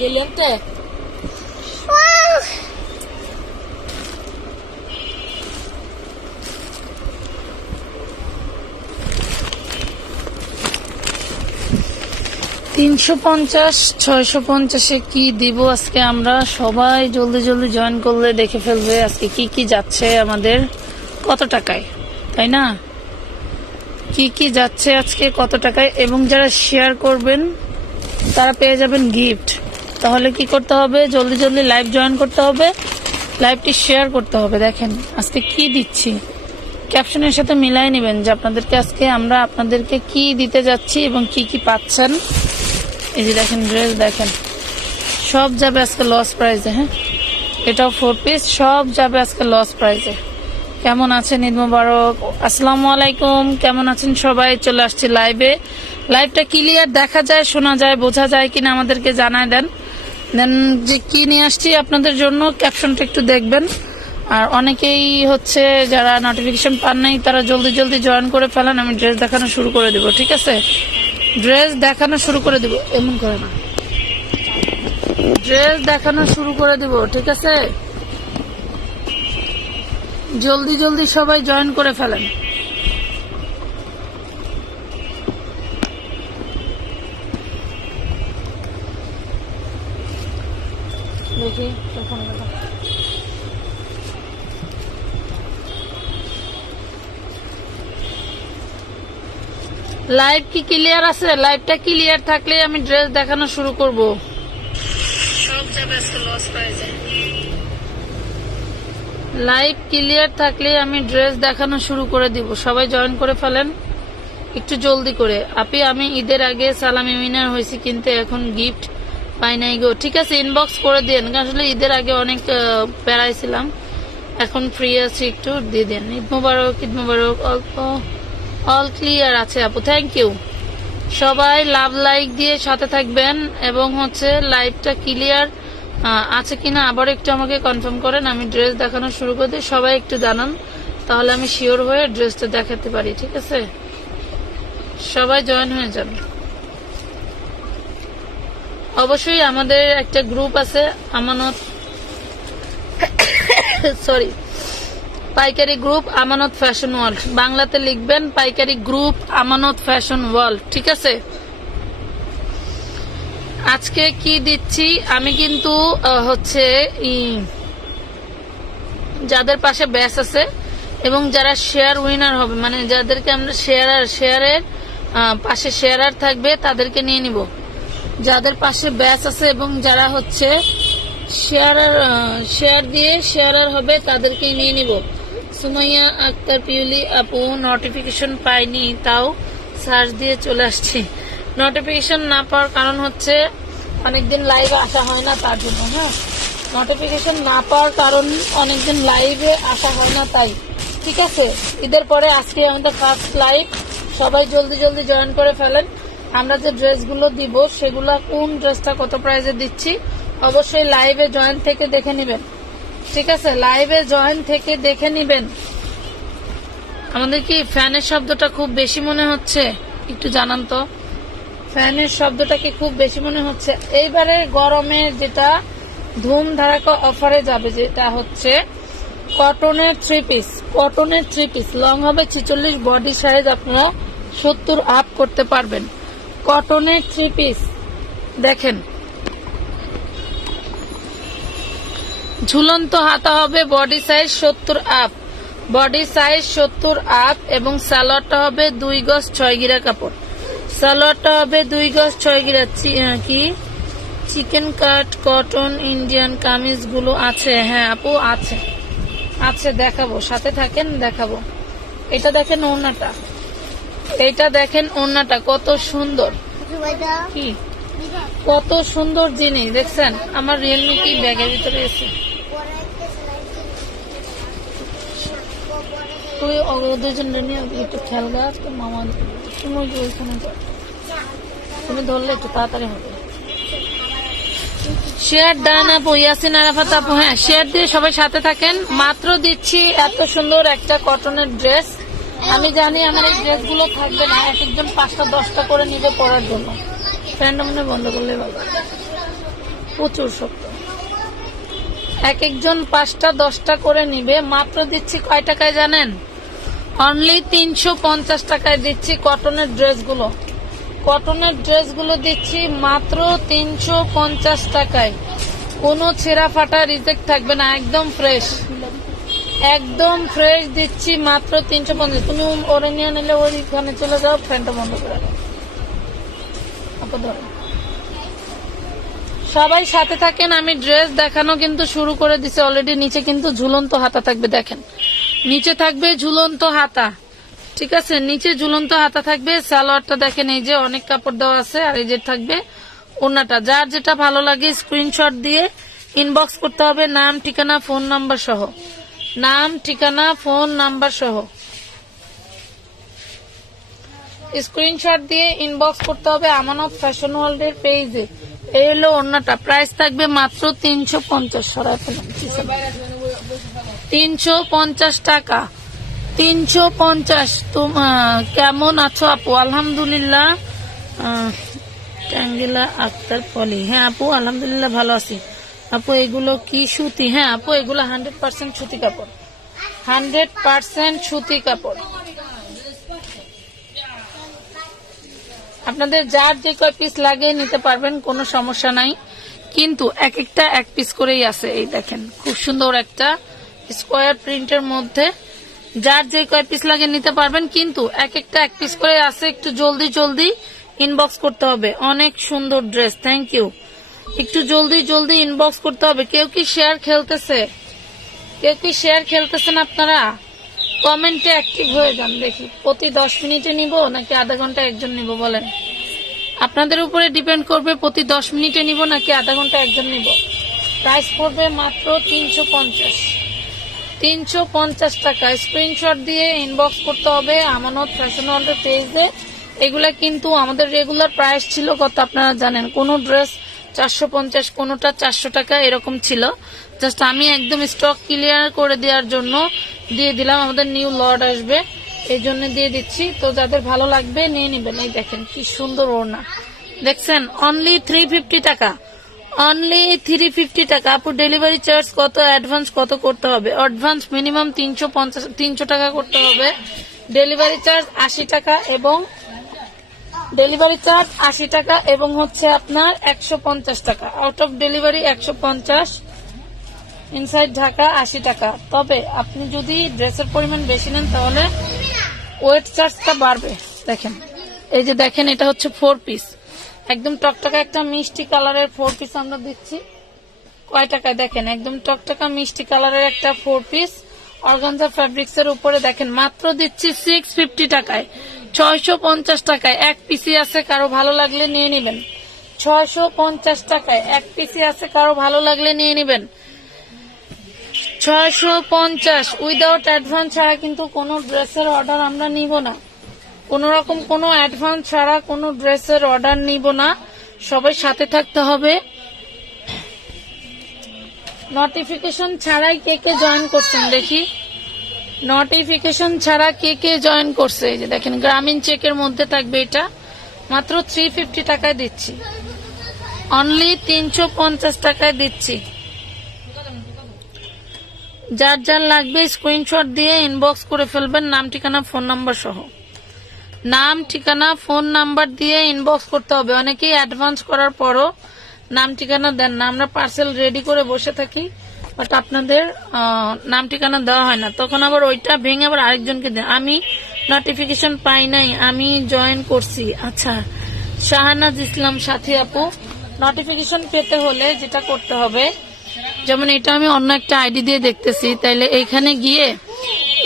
Delente. 350 650-এ কি দিব আজকে আমরা সবাই জলদি জলদি জয়েন করলে দেখে ফেলবে আজকে কি কি যাচ্ছে আমাদের কত টাকায়, তাই না? কি কি যাচ্ছে আজকে কত টাকায়, এবং যারা শেয়ার করবেন তারা পেয়ে যাবেন গিফট। তাহলে কি করতে হবে, জলদি জলদি লাইভ জয়েন করতে হবে, লাইভটি শেয়ার করতে হবে। দেখেন আজকে কি দিচ্ছি, ক্যাপশনের সাথে মিলাই নেবেন যে আপনাদেরকে আজকে আমরা আপনাদেরকে কি দিতে যাচ্ছি এবং কি কি পাচ্ছেন। এই যে দেখেন ড্রেস, দেখেন সব যাবে আজকে লস প্রাইজে। হ্যাঁ, এটাও 4 পিস, সব যাবে আজকে লস প্রাইজে। কেমন আছেন, ঈদ মোবারক, আসসালামু আলাইকুম, কেমন আছেন সবাই? চলে আসছি লাইভে। লাইভটা ক্লিয়ার দেখা যায়, শোনা যায়, বোঝা যায় কিনা আমাদেরকে জানায় দেন। দেন যে কি নিয়ে আসছি আপনাদের জন্য ক্যাপশনটা একটু দেখবেন। আর অনেকেই হচ্ছে যারা নোটিফিকেশন পান নাই তারা জলদি জলদি জয়েন করে ফেলেন। আমি ড্রেস দেখানো শুরু করে দিব, ঠিক আছে? ড্রেস দেখানো শুরু করে দিব, এমন করে না, ড্রেস দেখানো শুরু করে দিব, ঠিক আছে? জলদি জলদি সবাই জয়েন করে ফেলেন। দেখি তখন লাইভ কি ক্লিয়ার আছে? লাইভটা ক্লিয়ার থাকলে আমি ড্রেস দেখানো শুরু করব। সব যাবে আজকে লস প্রাইজে। লাইভ ক্লিয়ার থাকলে আমি ড্রেস দেখানো শুরু করে দিব। সবাই জয়েন করে ফেলেন একটু জলদি করে। আপি আমি ঈদের আগে সালামি উইনার হয়েছি কিন্তু এখন গিফট পাই নাই গো। ঠিক আছে, ইনবক্স করে দেন, আসলে ঈদের আগে অনেক প্যারাইছিলাম, এখন ফ্রি আছি, একটু দিয়ে দেন। ঈদ মোবারক, ঈদ মোবারক। অল ক্লিয়ার আছে আপু, থ্যাংক ইউ। সবাই লাভ লাইক দিয়ে সাথে থাকবেন এবং হচ্ছে লাইভটা ক্লিয়ার আছে কিনা আবার একটু আমাকে কনফার্ম করেন। আমি ড্রেস দেখানো শুরু করে দিই, সবাই একটু জানান, তাহলে আমি শিওর হয়ে ড্রেসটা দেখাতে পারি, ঠিক আছে? সবাই জয়েন হয়ে যান। অবশ্যই আমাদের একটা গ্রুপ আছে আমানত, সরি, পাইকারি গ্রুপ আমানত ফ্যাশন ওয়ার্ল্ড, বাংলাতে লিখবেন পাইকারি গ্রুপ আমানত ফ্যাশন ওয়ার্ল্ড, ঠিক আছে? আজকে কি দিচ্ছি আমি কিন্তু হচ্ছে যাদের পাশে ব্যাচ আছে এবং যারা শেয়ার উইনার হবে, মানে যাদেরকে আমরা শেয়ারের পাশে শেয়ারার থাকবে তাদেরকে নিয়ে নিব। যাদের পাশে ব্যাচ আছে এবং যারা হচ্ছে শেয়ার দিয়ে শেয়ারার হবে তাদেরকে নিয়ে নিব। সুমাইয়া আক্তার পিউলি আপু, নোটিফিকেশন পাইনি, তাও সার্চ দিয়ে চলে আসছি। নোটিফিকেশন না পাওয়ার কারণ হচ্ছে অনেকদিন লাইভে আসা হয় না, তার জন্য। হ্যাঁ, নোটিফিকেশন না পাওয়ার কারণ অনেকদিন লাইভে আসা হয় না, তাই। ঠিক আছে, ঈদের পরে আজকে আমাদের ফার্স্ট লাইভ, সবাই জলদি জলদি জয়েন করে ফেলেন। আমরা যে ড্রেসগুলো দিব সেগুলো কোন ড্রেসটা কত প্রাইসে দিচ্ছি অবশ্যই লাইভে জয়েন থেকে দেখে নেবেন, ঠিক আছে? লাইভে জয়েন থেকে দেখে নেবেন। আমাদের কি ফ্যানের শব্দটা খুব বেশি মনে হচ্ছে? একটু জানান তো, ফ্যানের শব্দটা কি খুব বেশি মনে হচ্ছে? এইবারে গরমে যেটা ধুম ধারাকা অফারে যাবে, যেটা হচ্ছে কটনের 3 পিস। কটনের 3 পিস লং হবে 46, বডি সাইজ আপনারা 70 আপ করতে পারবেন। কটনের 3 পিস দেখেন, ঝুলন্ত হাতা হবে, body size 70 up, body size 70 up, এবং সালোয়ারটা হবে 2 গজ 6 গিরা কাপড়। সালোয়ারটা হবে 2 গজ 6 গিরা। কি চিকেন কাট কটন ইন্ডিয়ান কামিজ গুলো আছে? হ্যাঁ আপু আছে, আছে, দেখাবো, সাথে থাকেন, দেখাবো। এটা দেখেন ওড়নাটা, এটা দেখেন ওড়নাটা কত সুন্দর, কি কত সুন্দর জিনিস দেখছেন? আমার রিয়েলমি কি ব্যাগের ভিতরে আছে? তুই দুজন নিয়ে একটু খেয়াল গাছ মামা, তুমি ওইখানে তুমি ধরলে একটু তাড়াতাড়ি হবে। শেয়ার ডান আপু, ইয়াসিন আরাফাত আপু, হ্যাঁ শেয়ার দিয়ে সবাই সাথে থাকেন। মাত্র দিচ্ছি এত সুন্দর একটা কটনের ড্রেস। আমি জানি আমার এই ড্রেসগুলো থাকবে না, এক একজন 5টা 10টা করে নিবে পরার জন্য। ফ্যানটা মনে বন্ধ করলে ভালো। প্রচুর শক্ত। এক একজন 5টা 10টা করে নিবে। মাত্র দিচ্ছি কয় টাকায় জানেন? অনলি 350 টাকায় দিচ্ছি কটনের ড্রেসগুলো। কটনের ড্রেসগুলো দিচ্ছি মাত্র 350 টাকায়। কোনো ছেঁড়া ফাটা রিজেক্ট থাকবে না, একদম ফ্রেশ, একদম ফ্রেশ দিচ্ছি মাত্র 350। তুমি ওরে নিয়ে নিলে ওইখানে চলে যাও, ফ্যানটা বন্ধ করে দাও। সবাই সাথে থাকেন, আমি ড্রেস দেখানো কিন্তু শুরু করে দিছি অলরেডি। নিচে কিন্তু ঝুলন্ত হাতা থাকবে, দেখেন নিচে থাকবে ঝুলন্ত হাতা, ঠিক আছে? নিচে ঝুলন্ত হাতা থাকবে। সালোয়ারটা দেখেন, এই যে অনেক কাপড় দেওয়া আছে, আর এই যে থাকবে ওড়নাটা। যার যেটা ভালো লাগে স্ক্রিনশট দিয়ে ইনবক্স করতে হবে, নাম ঠিকানা ফোন নাম্বার সহ, নাম ঠিকানা ফোন নাম্বার সহ স্ক্রিনশট দিয়ে ইনবক্স করতে হবে আমানত ফ্যাশন ওয়ার্ল্ড এর পেজে। এই হলো ওড়নাটা, প্রাইস থাকবে মাত্র 350। 350 টাকা, 350। কেমন আছো আপু? আলহামদুলিল্লাহ। টাঙ্গিলা আক্তার পলি, হ্যাঁ আপু আলহামদুলিল্লাহ ভালো আছি। আপু এগুলো কি সুতি? হ্যাঁ আপু এগুলো 100% সুতি কাপড়, 100% সুতি কাপড়। আপনাদের যার যে কয় পিস লাগে নিতে পারবেন, কোনো সমস্যা নাই। কিন্তু এক একটা এক পিস করেই আছে। এই দেখেন খুব সুন্দর একটা স্কোয়ার প্রিন্টের মধ্যে, যার যে কয় পিস লাগে নিতে পারবেন, কিন্তু এক একটা এক পিস করে আছে। একটু জলদি জলদি ইনবক্স করতে হবে। অনেক সুন্দর ড্রেস, থ্যাংক ইউ। একটু জলদি জলদি ইনবক্স করতে হবে। কেউ কি শেয়ার খেলতেছে? কেউ কি শেয়ার খেলতেছেন আপনারা? কমেন্টে অ্যাক্টিভ হয়ে যান, দেখি প্রতি 10 মিনিটে নিব নাকি আধা ঘন্টা একজন নিব বলেন। আপনাদের উপরে ডিপেন্ড করবে, প্রতি 10 মিনিটে নিব নাকি আধা ঘন্টা একজন নিব। প্রাইস পড়বে মাত্র 350, 350 টাকা। স্ক্রিনশট দিয়ে ইনবক্স করতে হবে আমানত ফ্যাশন ওয়ার্ল্ড পেজে। এগুলা কিন্তু আমাদের রেগুলার প্রাইস ছিল কত আপনারা জানেন? কোন ড্রেস 450, কোনটা 400 টাকা এরকম ছিল। জাস্ট আমি একদম স্টক ক্লিয়ার করে দেওয়ার জন্য দিয়ে দিলাম, আমাদের নিউ লট আসবে এই জন্য দিয়ে দিচ্ছি। তো যাদের ভালো লাগবে নিয়ে নিবেন। এই দেখেন কি সুন্দর ওড়না, দেখছেন? অনলি 350 টাকা, অনলি 350 টাকা। আপু ডেলিভারি চার্জ কত, অ্যাডভান্স কত করতে হবে? অ্যাডভান্স মিনিমাম 300 টাকা করতে হবে। ডেলিভারি চার্জ 80 টাকা এবং ডেলিভারি চার্জ 80 টাকা এবং হচ্ছে আপনার 150 টাকা। Out of delivery 150, inside Dhaka 80 টাকা। তবে আপনি যদি ড্রেসের পরিমাণ বেশি নেন তাহলে ওয়েট চার্জটা বাড়বে। দেখেন এই যে দেখেন, এটা হচ্ছে 4 পিস, একদম টকটকা একটা মিষ্টি কালারের 4 পিস আমরা দিচ্ছি। কয় টাকায় দেখেন? একদম টকটকা মিষ্টি কালারের একটা 4 পিস অর্গানজা ফ্যাব্রিক্স এর উপরে দেখেন মাত্র দিচ্ছি 650 টাকায়, 650 টাকায়। এক পিসি আছে, কারো ভালো লাগলে নিয়ে নিবেন। 650 টাকায় এক পিসি আছে, কারো ভালো লাগলে নিয়ে নিবেন। 650 উইদাউট অ্যাডভান্স ছাড়া কিন্তু কোনো ড্রেসের অর্ডার আমরা নিব না। কোন রকম কোনো অ্যাডভান্স ছাড়া কোনো ড্রেসের অর্ডার নিব না। সবাই সাথে থাকতে হবে। নোটিফিকেশন ছাড়াই কে কে জয়েন করছেন দেখি? নোটিফিকেশন ছাড়া কে কে জয়েন করছে? এই যে দেখেন গ্রামীণ চেকের মধ্যে থাকবে, এটা মাত্র 350 টাকায় দিচ্ছি, অনলি 350 টাকায় দিচ্ছি। যার যার লাগবে স্ক্রিনশট দিয়ে ইনবক্স করে ফেলবেন, নাম ঠিকানা ফোন নাম্বার সহ। নাম ঠিকানা ফোন নাম্বার দিয়ে ইনবক্স করতে হবে। অনেকেই অ্যাডভান্স করার পরও নাম ঠিকানা দেন না। আমরা পার্সেল রেডি করে বসে থাকি, বাট আপনাদের নাম ঠিকানা দেওয়া হয় না। তখন আবার ওইটা ভেঙে আবার আরেকজনকে দেন। আমি নোটিফিকেশন পাই নাই, আমি জয়েন করছি। আচ্ছা, শাহানাজ ইসলাম সাথী আপু, নোটিফিকেশন পেতে হলে যেটা করতে হবে, যেমন এটা আমি অন্য একটা আইডি দিয়ে দেখতেছি, তাইলে এইখানে গিয়ে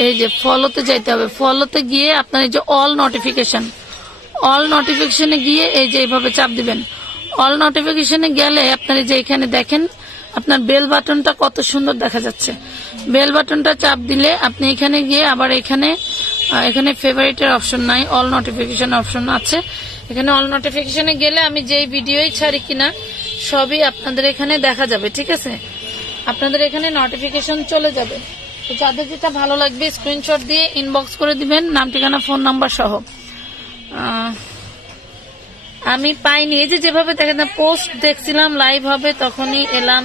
এই যে ফলোতে যাইতে হবে। ফলোতে গিয়ে আপনার এই যে অল নোটিফিকেশনে গিয়ে এই যে এইভাবে চাপ দিবেন। অল নোটিফিকেশনে গেলে আপনার এই যে এখানে দেখেন আপনার বেল বাটনটা কত সুন্দর দেখা যাচ্ছে। বেল বাটনটা চাপ দিলে আপনি এখানে গিয়ে আবার এখানে ফেভারিটের অপশন নাই, অল নোটিফিকেশন অপশন আছে। এখানে অল নোটিফিকেশনে গেলে আমি যেই ভিডিওই ছাড়ি কিনা সবই আপনাদের এখানে দেখা যাবে, ঠিক আছে? আপনাদের এখানে নোটিফিকেশন চলে যাবে। তো যাদের যেটা ভালো লাগবে স্ক্রিনশট দিয়ে ইনবক্স করে দিবেন, নাম ঠিকানা ফোন নাম্বার সহ। আমি পাইনি। এই যে যেভাবে দেখেন না, পোস্ট দেখছিলাম লাইভ হবে তখনই এলাম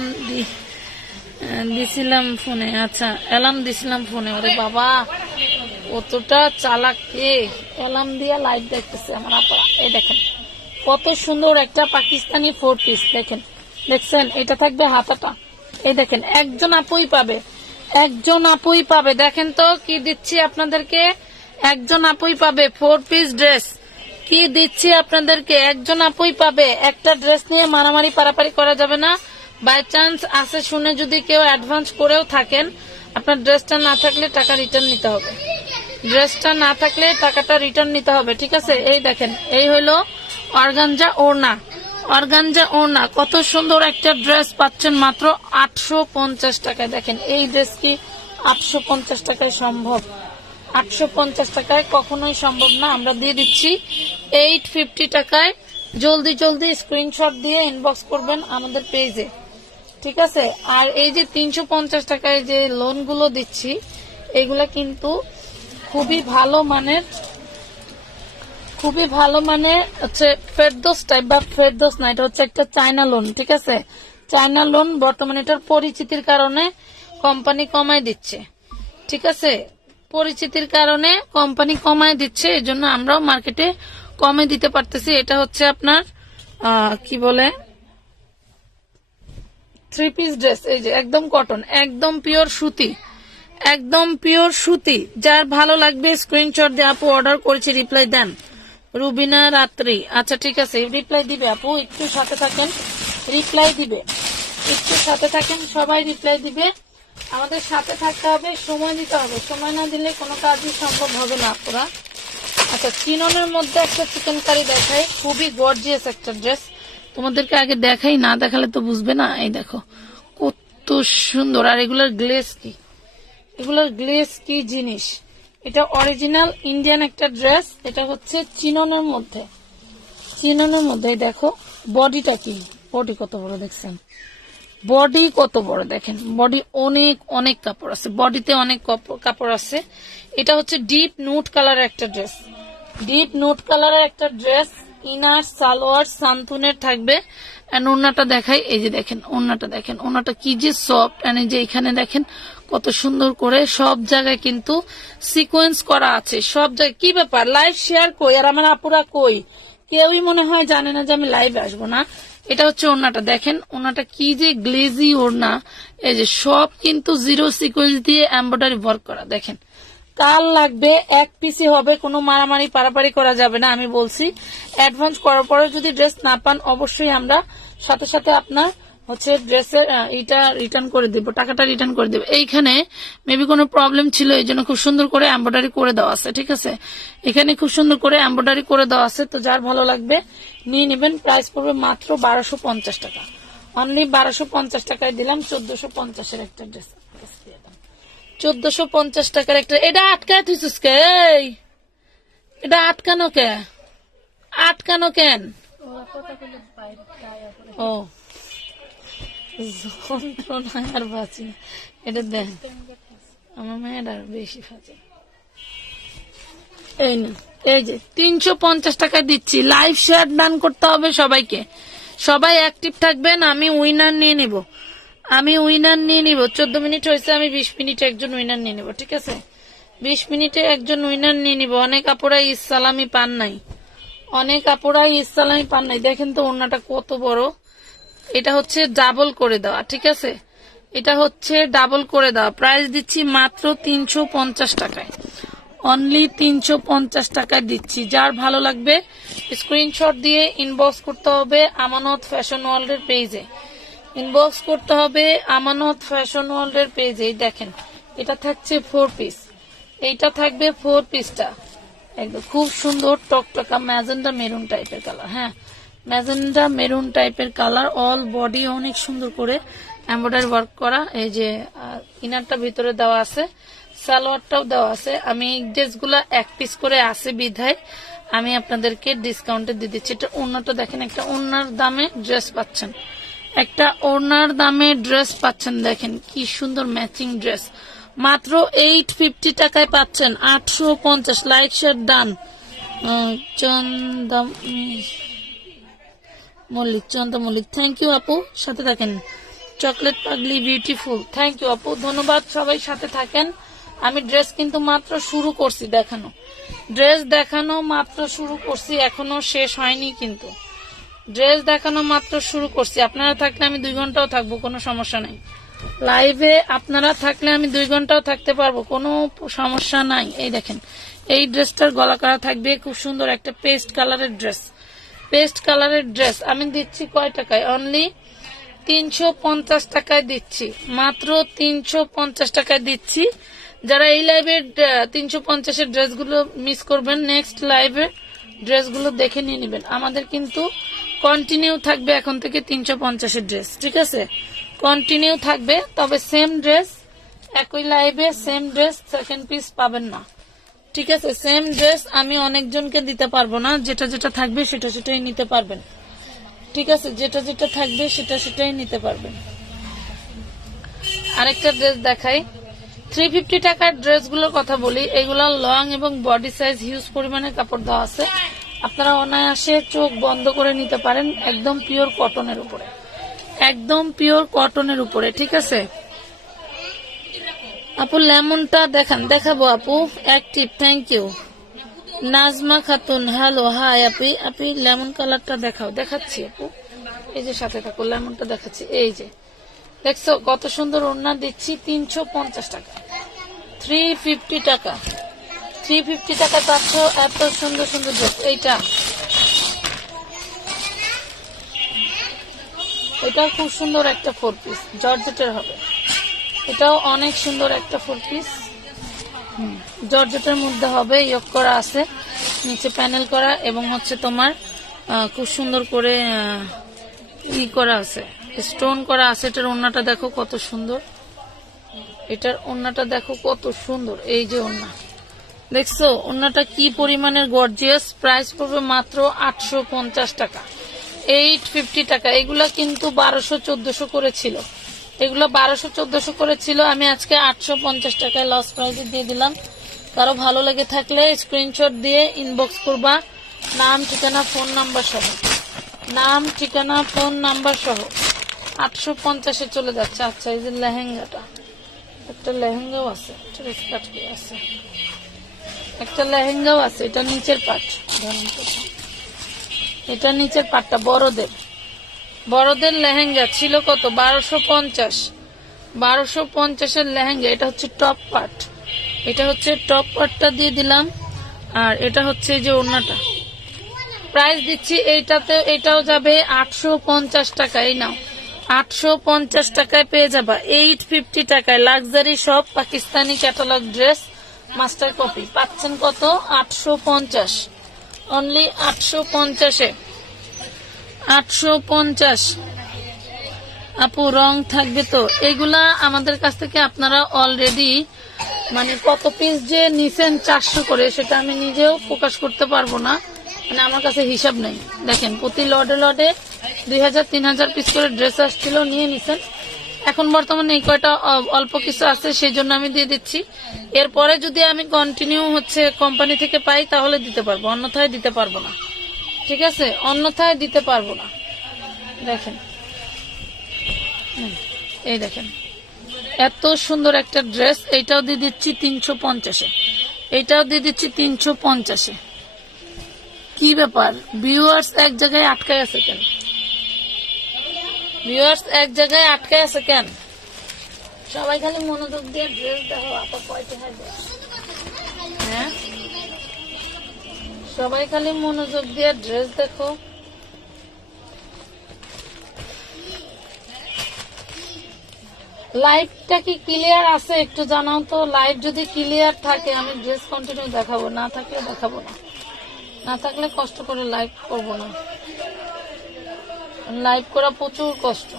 দিছিলাম ফোনে। আচ্ছা, এলাম দিছিলাম ফোনে। ওরে বাবা, কতটা চালাক কে! এলাম দিয়া লাইভ দেখতেছে আমার আপা। এই দেখেন কত সুন্দর একটা পাকিস্তানি 4 পিস। দেখেন, দেখছেন? এটা থাকবে হাতাটা। এই দেখেন, একজন আপুই পাবে, একজন আপুই পাবে। দেখেন তো কি দিচ্ছি আপনাদেরকে, একজন আপুই পাবে 4 পিস ড্রেস। কি দিচ্ছি আপনাদেরকে, একজন আপুই পাবে। একটা ড্রেস নিয়ে মারামারি পারাপারি করা যাবে না। বাই চান্স আছে শুনে যদি কেউ অ্যাডভান্স করেও থাকেন, আপনার ড্রেসটা না থাকলে টাকা রিটার্ন নিতে হবে। ড্রেসটা না থাকলে টাকাটা রিটার্ন নিতে হবে, ঠিক আছে? এই দেখেন, এই হলো অর্গানজা ওড়না। অর্গানজা ওড়না, কত সুন্দর একটা ড্রেস পাচ্ছেন মাত্র 850 টাকায়। দেখেন, এই ড্রেস কি 850 টাকায় সম্ভব? 850 টাকায় কখনোই সম্ভব না। আমরা দিয়ে দিচ্ছি 850 টাকায়। জলদি জলদি স্ক্রিনশট দিয়ে ইনবক্স করবেন আমাদের পেজে, ঠিক আছে? আর এই যে 350 টাকায় যে লোনগুলো দিচ্ছি, এগুলা কিন্তু খুবই ভালো মানের, খুবই ভালো মানে হচ্ছে ফেরদৌস টাইপ বা ফেরদৌস না, এটা হচ্ছে একটা চায়না লোন, ঠিক আছে? China loan. বর্তমানে এটার পরিচিতির কারণে কোম্পানি কমায় দিচ্ছে, ঠিক আছে? পরিচিতির কারণে কোম্পানি কমায় দিচ্ছে, এই জন্য আমরাও মার্কেটে কমে দিতে পারতেছি। এটা হচ্ছে আপনার কি বলে 3 পিস ড্রেস। এই যে একদম কটন, একদম পিওর সুতি, একদম পিওর সুতি। যার ভালো লাগবে স্ক্রিনশট দিয়ে আপু অর্ডার করেছি রিপ্লাই দেন। রুবিনা রাত্রি, আচ্ছা ঠিক আছে, রিপ্লাই দিবে আপু, একটু সাথে থাকেন, রিপ্লাই দিবে, একটু সাথে থাকেন, সবাই রিপ্লাই দিবে। আমাদের সাথে থাকতে হবে, সময় দিতে হবে, সময় না দিলে কোনো কাজই সম্ভব হবে না আপুরা। আচ্ছা, চিননের মধ্যে একটা চিকেন কারি দেখাই, খুবই গর্জিয়াস একটা ড্রেস। তোমাদেরকে আগে দেখাই, না দেখালে তো বুঝবে না। এই দেখো কত সুন্দর। আর এগুলোর গ্লেজ কি, এগুলোর গ্লেজ কি জিনিস! এটা অরিজিনাল ইন্ডিয়ান একটা ড্রেস। এটা হচ্ছে চিননের মধ্যে, চিননের মধ্যে। দেখো বডিটা কি, বডি কত বড় দেখছেন? বডি কত বড় দেখেন, বডি অনেক অনেক কাপড় আছে, বডিতে অনেক কাপড় আছে। এটা হচ্ছে ডিপ নুট কালারের একটা ড্রেস, ডিপ নুট কালারের একটা ড্রেস। ইনার সালোয়ার সান্তুনের থাকবে। এন্ড ওড়নাটা দেখাই, এই যে দেখেন ওড়নাটা, দেখেন ওড়নাটা কি যে সফট। এন্ড এই যে এখানে দেখেন কত সুন্দর করে সব জায়গায় কিন্তু সিকোয়েন্স করা আছে, সব জায়গায়। কি ব্যাপার, লাইভ শেয়ার কই আর আমার আপুরা কই? কেউই মনে হয় জানে না যে আমি লাইভে আসবো না। এটা হচ্ছে ওড়নাটা, দেখেন ওড়নাটা কি যে গ্লেজি ওড়না। এই যে সব কিন্তু জিরো সিকোয়েন্স দিয়ে এমব্রয়ডারি ওয়ার্ক করা। দেখেন কাল লাগবে, এক পিসি হবে, কোনো মারামারি পারাপারি করা যাবে না। আমি বলছি অ্যাডভান্স করার পরে যদি ড্রেস না পান, অবশ্যই আমরা সাথে সাথে আপনার হচ্ছে ড্রেসের এইটা রিটার্ন করে দিব, টাকাটা রিটার্ন করে দেব। এইখানে মেবি কোনো প্রবলেম ছিল, এই জন্য খুব সুন্দর করে এমব্রয়ডারি করে দেওয়া আছে, ঠিক আছে? এখানে খুব সুন্দর করে এমব্রয়ডারি করে দেওয়া আছে। তো যার ভালো লাগবে নিয়ে নেবেন। প্রাইস পড়বে মাত্র 1250 টাকা, অনলি 1250 টাকায় দিলাম 1450-এর একটা ড্রেস। 1450 টাকার একটা। এটা আটকায় থুইছিস কে? এটা আটকানো কে? আটকানো কেন? ও যন্ত্রণায় আর বাঁচি না। এটা দেন, আমার মেয়ের আর বেশি ফাঁচে। এই না, এই যে 350 টাকায় দিচ্ছি। লাইভ শেয়ার ডান করতে হবে সবাইকে, সবাই অ্যাক্টিভ থাকবেন। আমি উইনার নিয়ে নিব, আমি উইনার নিয়ে নিব। 14 মিনিট হয়েছে, আমি 20 মিনিটে একজন উইনার নিয়ে নিব, ঠিক আছে? 20 মিনিটে একজন উইনার নিয়ে নিব। অনেক আপুরাই ইসলামি পান নাই, অনেক আপুরাই ইসলামি পান নাই। দেখেন তো ওড়নাটা কত বড়। এটা হচ্ছে ডাবল করে দেওয়া, ঠিক আছে? এটা হচ্ছে ডাবল করে দেওয়া। প্রাইস দিচ্ছি মাত্র 350 টাকায়, অনলি 350 টাকায় দিচ্ছি। যার ভালো লাগবে স্ক্রিনশট দিয়ে ইনবক্স করতে হবে আমানত ফ্যাশন ওয়ার্ল্ডের পেজে, ইনবক্স করতে হবে আমানত ফ্যাশন ওয়ার্ল্ডের পেজে। দেখেন এটা থাকছে 4 পিস, এইটা থাকবে 4 পিসটা একদম খুব সুন্দর টকটকা ম্যাজেন্ডা মেরুন টাইপের কালার। হ্যাঁ, ম্যাজেন্ডা মেরুন টাইপের কালার। অল বডি অনেক সুন্দর করে এমব্রয়ডারি ওয়ার্ক করা। এই যে ইনারটা ভিতরে দেওয়া আছে, সালোয়ারটাও দেওয়া আছে। আমি ড্রেসগুলা 1 পিস করে আছে বিধায় আমি আপনাদেরকে ডিসকাউন্টে দিয়ে দিচ্ছি। এটা ওড়নাটা দেখেন, একটা ওড়নার দামে ড্রেস পাচ্ছেন, একটা ওড়নার দামে ড্রেস পাচ্ছেন। দেখেন কি সুন্দর ম্যাচিং ড্রেস, মাত্র 850 টাকায় পাচ্ছেন। 850। Like share done. Mallik, Chandra Mallik, thank you আপু, সাথে থাকেন। চকলেট পাগলি বিউটিফুল, থ্যাংক ইউ আপু, ধন্যবাদ, সবাই সাথে থাকেন। আমি ড্রেস কিন্তু মাত্র শুরু করছি দেখানো, ড্রেস দেখানো মাত্র শুরু করছি, এখনো শেষ হয়নি কিন্তু। ড্রেস দেখানো মাত্র শুরু করছি। আপনারা থাকলে আমি 2 ঘন্টাও থাকবো, কোনো সমস্যা নেই। লাইভে আপনারা থাকলে আমি 2 ঘন্টাও থাকতে পারবো, কোনো সমস্যা নাই। এই দেখেন, এই ড্রেসটার গলা করা থাকবে, খুব সুন্দর একটা পেস্ট কালারের ড্রেস। পেস্ট কালারের ড্রেস আমি দিচ্ছি কয় টাকায়? অনলি 350 টাকায় দিচ্ছি, মাত্র 350 টাকায় দিচ্ছি। যারা এই লাইভের 350-এর ড্রেসগুলো মিস করবেন, নেক্সট লাইভে ড্রেসগুলো দেখে নিয়ে নেবেন। আমাদের কিন্তু কন্টিনিউ থাকবে এখন থেকে 350-এর ড্রেস, ঠিক আছে? কন্টিনিউ থাকবে, তবে সেম ড্রেস একই লাইভে সেম ড্রেস সেকেন্ড পিস পাবেন না, ঠিক আছে? সেম ড্রেস আমি অনেকজনকে দিতে পারবো না, যেটা যেটা থাকবে সেটা সেটাই নিতে পারবেন, ঠিক আছে? যেটা যেটা থাকবে সেটা সেটাই নিতে পারবেন। আরেকটা ড্রেস দেখাই, 350 টাকার ড্রেসগুলোর কথা বলি। এগুলো লং এবং বডি সাইজ হিউজ পরিমাণে কাপড় দেওয়া আছে, আপনারা অনায়াসে চোখ বন্ধ করে নিতে পারেন। একদম পিওর কটনের উপরে, একদম পিওর কটনের উপরে, ঠিক আছে? আপু লেমনটা দেখান, দেখাবো আপু, active, thank you. Nazma Khatun, hello, hi আপি, আপনি লেমন কালারটা দেখাও। দেখাচ্ছি আপু, এই যে সাথে থাকো, লেমনটা দেখাচ্ছি। এই যে দেখছো কত সুন্দর ওড়না দিচ্ছি, 350 টাকা, 350 টাকা, 350 টাকা পাচ্ছ এত সুন্দর সুন্দর ড্রেস। এটা খুব সুন্দর একটা 4 পিস, জর্জেটের হবে, এটাও অনেক সুন্দর একটা 4 পিস, জর্জেটের মধ্যে হবে, ইয়োক করা আছে, নিচে প্যানেল করা, এবং হচ্ছে তোমার খুব সুন্দর করে ই করা আছে, স্টোন করা আছে। এটার ওড়নাটা দেখো কত সুন্দর, এটার ওড়নাটা দেখো কত সুন্দর। এই যে ওড়না দেখছো, ওড়নাটা কি পরিমাণের গর্জিয়াস। প্রাইস পড়বে মাত্র 850 টাকা, 850 টাকা। এগুলা কিন্তু 1200-1400 করেছিল, এগুলো 1200-1400 করেছিল। আমি আজকে 850 টাকায় লস প্রাইসে দিয়ে দিলাম। কারো ভালো লেগে থাকলে স্ক্রিনশট দিয়ে ইনবক্স করবা, নাম ঠিকানা ফোন নাম্বার সহ, নাম ঠিকানা ফোন নাম্বার সহ। 850-এ চলে যাচ্ছে। আচ্ছা, এই যে লেহেঙ্গাটা, একটা লেহেঙ্গাও আছে, একটা লেহেঙ্গাও আছে, এটা নিচের পাট, এটা নিচের পাটটা বড়দের, বড়দের লেহেঙ্গা ছিল কত? 1250, 1250-এর লেহেঙ্গা। এটা হচ্ছে টপ পার্ট, এটা হচ্ছে টপ পার্টটা দিয়ে দিলাম, আর এটা হচ্ছে যে ওড়নাটা। প্রাইস দিচ্ছি এইটাতে, এটাও যাবে 850 টাকা। এই নাও, 850 টাকায় পেয়ে যাবা, 850 টাকায় লাক্সারি সব Pakistani catalogue dress master copy পাচ্ছেন কত? 850, অনলি 850-এ, 850। আপু রং থাকবে তো? এগুলা আমাদের কাছ থেকে আপনারা অলরেডি মানে কত পিস যে নিছেন 400 করে, সেটা আমি নিজেও প্রকাশ করতে পারবো না, মানে আমার কাছে হিসাব নেই। দেখেন প্রতি লডে লডে 2000-3000 পিস করে ড্রেস আসছিল, নিয়ে নিছেন। এখন বর্তমানে এই কয়টা অল্প কিছু আছে, সেই জন্য আমি দিয়ে দিচ্ছি। এরপরে যদি আমি কন্টিনিউ হচ্ছে কোম্পানি থেকে পাই তাহলে দিতে পারবো, অন্যথায় দিতে পারবো না, ঠিক আছে? অন্যথায় দিতে পারবো না। দেখেন, এই দেখেন এত সুন্দর একটা ড্রেস, এইটাও দিয়ে দিচ্ছি 350-এ, এইটাও দিয়ে দিচ্ছি 350-এ। কি ব্যাপার ভিউয়ার্স, এক জায়গায় আটকায় আছে কেন? ভিউয়ার্স এক জায়গায় আটকায় আছে কেন? সবাই খালি মনোযোগ দিয়ে ড্রেস দেখো। আপা কয়টা হবে? হ্যাঁ, সবাই খালি মনোযোগ দিয়ে ড্রেস দেখো। লাইভটা কি ক্লিয়ার আছে একটু জানাও তো। লাইভ যদি ক্লিয়ার থাকে আমি ড্রেস কন্টিনিউ দেখাবো, না থাকলে দেখাবো না, না থাকলে কষ্ট করে লাইভ করবো না। লাইভ করা প্রচুর কষ্ট।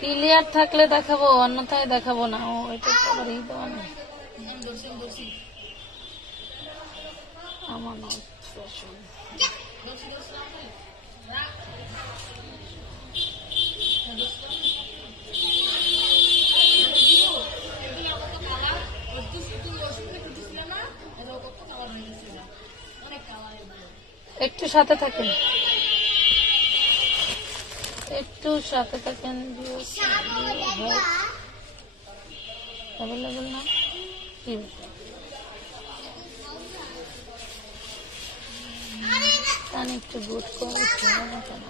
ক্লিয়ার থাকলে দেখাবো, অন্যথায় দেখাবো না। ও এটা তো আবার এই দেওয়া নেই আমার। একটু সাথে থাকেন, একটু সাথে থাকেন। অ্যাভেলেবল না কি কানে একটু গুড করে না কেন?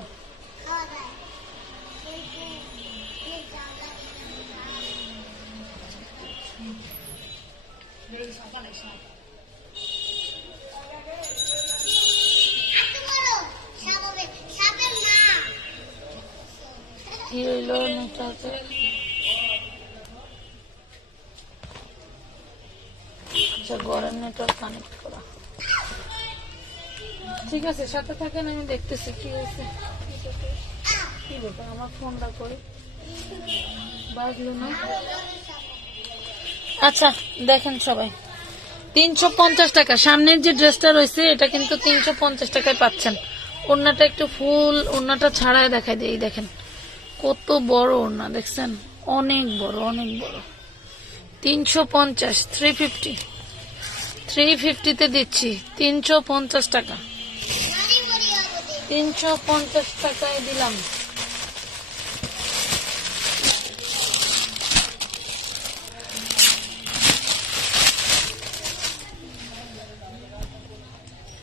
কি হইল নেটওয়ার্কে? আচ্ছা, ঘরের নেটওয়ার্ক কানেক্ট করা। ঠিক আছে, সাথে থাকেন, আমি দেখতেছি কি হয়েছে। কি ব্যাপার, আমার ফোনটা করি বাজলো না। আচ্ছা দেখেন সবাই, 350 টাকা। সামনের যে ড্রেসটা রয়েছে এটা কিন্তু 350 টাকায় পাচ্ছেন। ওড়নাটা একটু ফুল, ওড়নাটা ছাড়াই দেখাই দিই। দেখেন কত বড় ওড়না, দেখছেন? অনেক বড়, অনেক বড়। 350, 350 দিচ্ছি। 350 টাকা, 350 টাকায় দিলাম।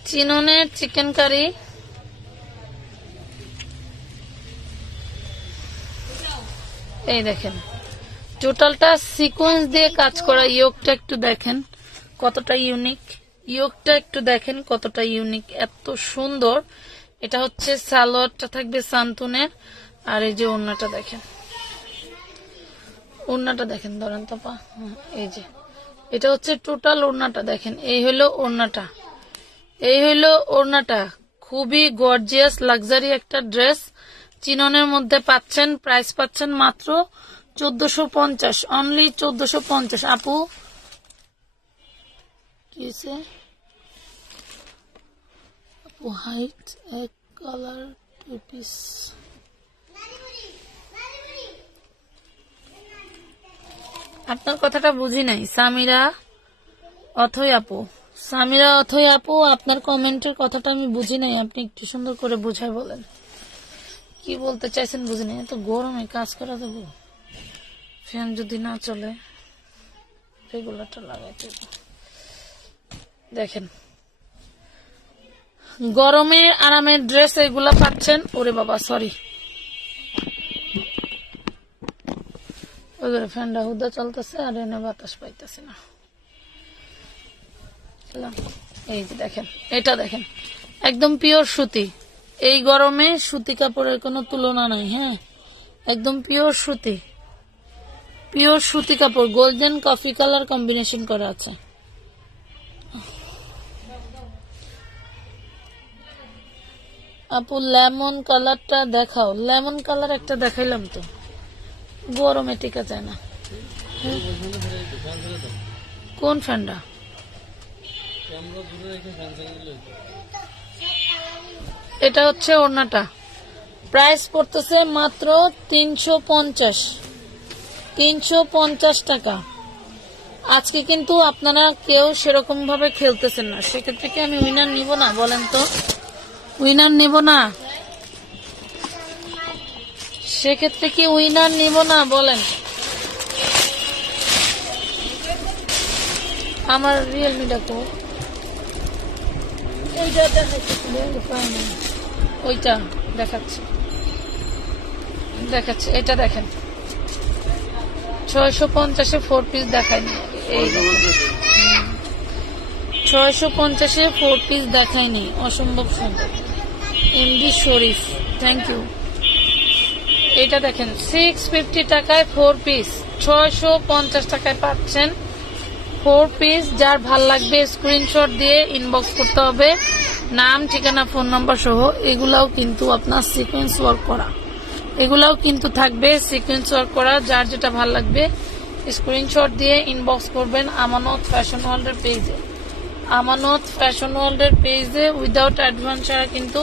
চিননের চিকেন কারি, এই দেখেন টোটালটা সিকোয়েন্স দিয়ে কাজ করা। ইয়োগটা একটু দেখেন কতটা ইউনিক, ইয়োগটা একটু দেখেন কতটা ইউনিক, এত সুন্দর। এটা হচ্ছে সালোয়ারটা থাকবে সান্তুনের, আর এই যে ওড়নাটা দেখেন, ওড়নাটা দেখেন, ধরেন তো পা, এই যে এটা হচ্ছে টোটাল ওড়নাটা দেখেন। এই হলো ওড়নাটা, এই হইলো ওড়নাটা। খুবই গর্জিয়াস লাক্সারি একটা ড্রেস চিননের মধ্যে পাচ্ছেন। প্রাইস পাচ্ছেন মাত্র 1450, অনলি 1450। আপু কি আপু হাইট এক কালার 2 পিস। আপনার কথাটা বুঝি নাই সামিরা অথই আপু। সামিরা অথই আপু, আপনার কমেন্টের কথাটা আমি বুঝি নাই, আপনি একটু সুন্দর করে বুঝাই বলেন কি বলতে চাইছেন। বুঝি নাই, এত গরমে কাজ করা যাবো? ফ্যান যদি না চলে রেগুলারটা লাগাইতে। দেখেন গরমে আরামের ড্রেস এগুলা পাচ্ছেন। ওরে বাবা সরি, ওদের ফ্যানটা হুদা চলতেছে আর এনে বাতাস পাইতেছে না। এই যে দেখেন, এটা দেখেন একদম পিওর সুতি। এই গরমে সুতি কাপড়ের কোনো তুলনা নাই। হ্যাঁ, একদম পিওর সুতি, পিওর সুতি কাপড়। গোল্ডেন কফি কালার কম্বিনেশন করা আছে। আপু লেমন কালারটা দেখাও। লেমন কালার একটা দেখাইলাম তো, গরমে টিকা যায় না। কোন ফ্যানটা? এটা হচ্ছে ওড়নাটা, প্রাইস পড়তেছে মাত্র 350 টাকা। আজকে কিন্তু আপনারা কেউ সেরকম ভাবে খেলতেছেন না, সেক্ষেত্রে কি আমি উইনার নিব না? বলেন তো, উইনার নিব না? সেক্ষেত্রে কি উইনার নিব না? বলেন। আমার রিয়েলমিটা তো ওইটা দেখাচ্ছে, দেখাচ্ছে। এটা দেখেন 650-এ 4 পিস দেখায়নি। এই 650-এ 4 পিস দেখায়নি, অসম্ভব সুন্দর। MD Sharif, thank you. এটা দেখেন 650 টাকায় 4 পিস, 650 টাকায় পাচ্ছেন 4 পিস। যার ভাল লাগবে স্ক্রিনশট দিয়ে ইনবক্স করতে হবে, নাম, ঠিকানা, ফোন নাম্বার সহ। এগুলাও কিন্তু আপনার সিকোয়েন্স ওয়ার্ক করা, এগুলাও কিন্তু থাকবে সিকোয়েন্স ওয়ার্ক করা। যার যেটা ভাল লাগবে স্ক্রিনশট দিয়ে ইনবক্স করবেন আমানত ফ্যাশন ওয়ার্ল্ডের পেজে। আমানত ফ্যাশন ওয়ার্ল্ডের পেজে উইদাউট অ্যাডভান্স ছাড়া কিন্তু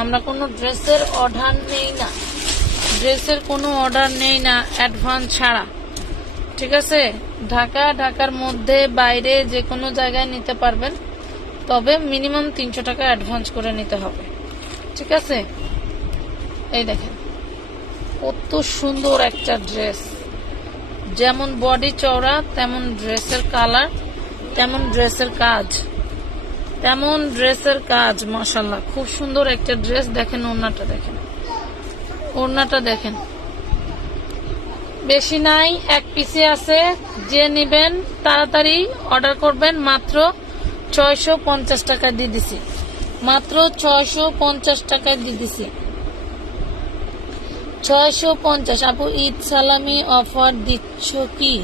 আমরা কোনো ড্রেসের অর্ডার নেই না, ড্রেসের কোনো অর্ডার নেই না অ্যাডভান্স ছাড়া। ঠিক আছে, ঢাকার মধ্যে বাইরে যে কোনো জায়গায় নিতে পারবেন, তবে মিনিমাম 300 টাকা অ্যাডভান্স করে নিতে হবে, ঠিক আছে? এই দেখেন কত সুন্দর একটা ড্রেস, যেমন বডি চওড়া তেমন ড্রেসের কালার, তেমন ড্রেসের কাজ, তেমন ড্রেসের কাজ। মাশাআল্লাহ খুব সুন্দর একটা ড্রেস। দেখেন ওড়নাটা, দেখেন ওড়নাটা দেখেন, বেশি নাই, এক পিসে আছে। যে নিবেন তাড়াতাড়ি অর্ডার করবেন। মাত্র 650 টাকা দিয়ে দিছি, মাত্র 650 টাকায় দিয়ে দিছি, 650। আপু ঈদ সালামি অফার দিচ্ছ কি?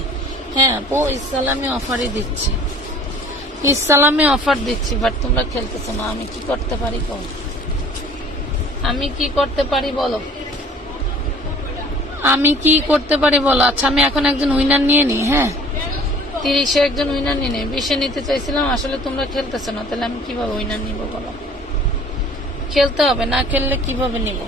হ্যাঁ আপু ঈদ সালামি অফারই দিচ্ছি, ঈদ সালামি অফার দিচ্ছি, বাট তোমরা খেলতেছো না। আমি কি করতে পারি কও? আমি কি করতে পারি বলো? আমি কি করতে পারি বলো? আচ্ছা আমি এখন একজন উইনার নিয়ে নিই। হ্যাঁ 30-এ একজন উইনার নিয়ে নেই, 20-এ নিতে চাইছিলাম, আসলে তোমরা খেলতেছো না, তাহলে আমি কিভাবে উইনার নিব বলো? খেলতে হবে, না খেললে কিভাবে নিব?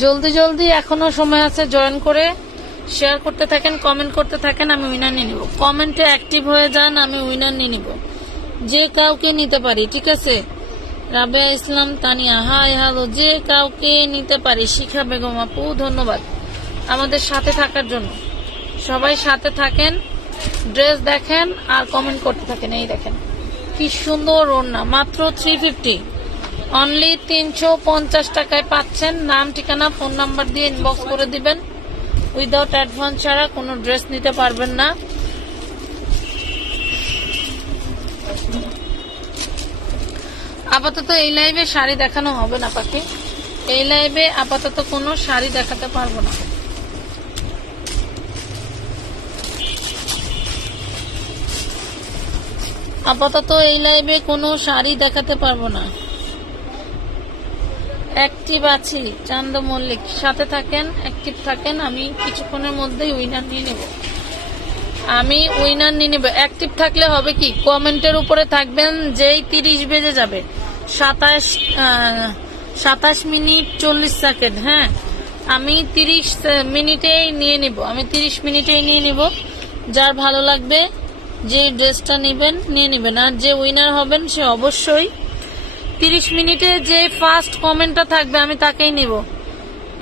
জলদি জলদি এখনো সময় আছে, জয়েন করে শেয়ার করতে থাকেন, কমেন্ট করতে থাকেন, আমি উইনার নিয়ে নিব। কমেন্টে অ্যাক্টিভ হয়ে যান, আমি উইনার নিয়ে নিব, যে কাউকে নিতে পারি, ঠিক আছে? রাবেয়া ইসলাম তানিয়া, হাই হ্যালো, যে কাউকে নিতে পারি। শিখা বেগম আপু ধন্যবাদ আমাদের সাথে থাকার জন্য। সবাই সাথে থাকেন, ড্রেস দেখেন আর কমেন্ট করতে থাকেন। এই দেখেন কি সুন্দর ওড়না, মাত্র 350, অনলি 350 টাকায় পাচ্ছেন। নাম ঠিকানা ফোন নাম্বার দিয়ে ইনবক্স করে দিবেন। উইদাউট অ্যাডভান্স ছাড়া কোনো ড্রেস নিতে পারবেন না। আপাতত এই লাইভে শাড়ি দেখানো হবে না পাখি, এই লাইভে আপাতত কোনো শাড়ি দেখাতে পারবো না। আপাতত এই লাইভে কোনো শাড়ি দেখাতে পারবো না। অ্যাক্টিভ আছি চান্দ মল্লিক, সাথে থাকেন, অ্যাক্টিভ থাকেন। আমি কিছুক্ষণের মধ্যেই উইনার নিয়ে নেব, আমি উইনার নিয়ে নেব। অ্যাক্টিভ থাকলে হবে কি, কমেন্টের উপরে থাকবেন। যেই 30 বেজে যাবে, 27 মিনিট 40 সেকেন্ড, হ্যাঁ আমি 30 মিনিটেই নিয়ে নিব, আমি 30 মিনিটেই নিয়ে নিব। যার ভালো লাগবে, যে ড্রেসটা নেবেন নিয়ে নেবেন। আর যে উইনার হবেন সে অবশ্যই 30 মিনিটে যে ফার্স্ট কমেন্টটা থাকবে আমি তাকেই নিব।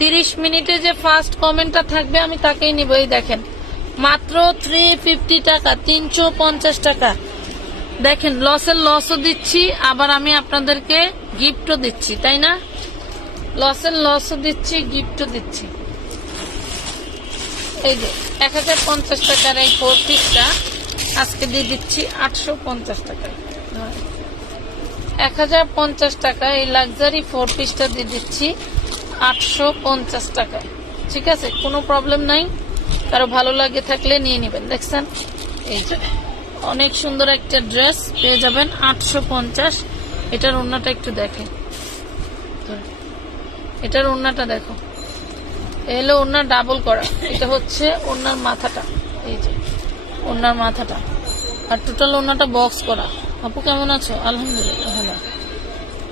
30 মিনিটে যে ফার্স্ট কমেন্টটা থাকবে আমি তাকেই নিব। এই দেখেন মাত্র 350 টাকা, 350 টাকা। দেখেন লসের লসও দিচ্ছি, আবার আমি আপনাদেরকে গিফটও দিচ্ছি, তাই না? লসের লসও দিচ্ছি, গিফটও দিচ্ছি। এই যে 1050 টাকার এই 4 পিসটা আজকে দিয়ে দিচ্ছি 850 টাকায়। 1050 টাকা এই লাক্সারি 4 পিসটা দিয়ে দিচ্ছি 850 টাকায়, ঠিক আছে? কোনো প্রবলেম নাই, কারো ভালো লাগে থাকলে নিয়ে নেবেন। দেখছেন এই যে অনেক সুন্দর একটা ড্রেস পেয়ে যাবেন 850। এটার ওড়নাটা একটু দেখে, এটার ওড়নাটা দেখো, এলো ওড়না ডাবল করা। এটা হচ্ছে ওড়নার মাথাটা, এই যে ওড়নার মাথাটা, আর টোটাল ওড়নাটা বক্স করা। আপু কেমন আছো? আলহামদুলিল্লাহ ভালো।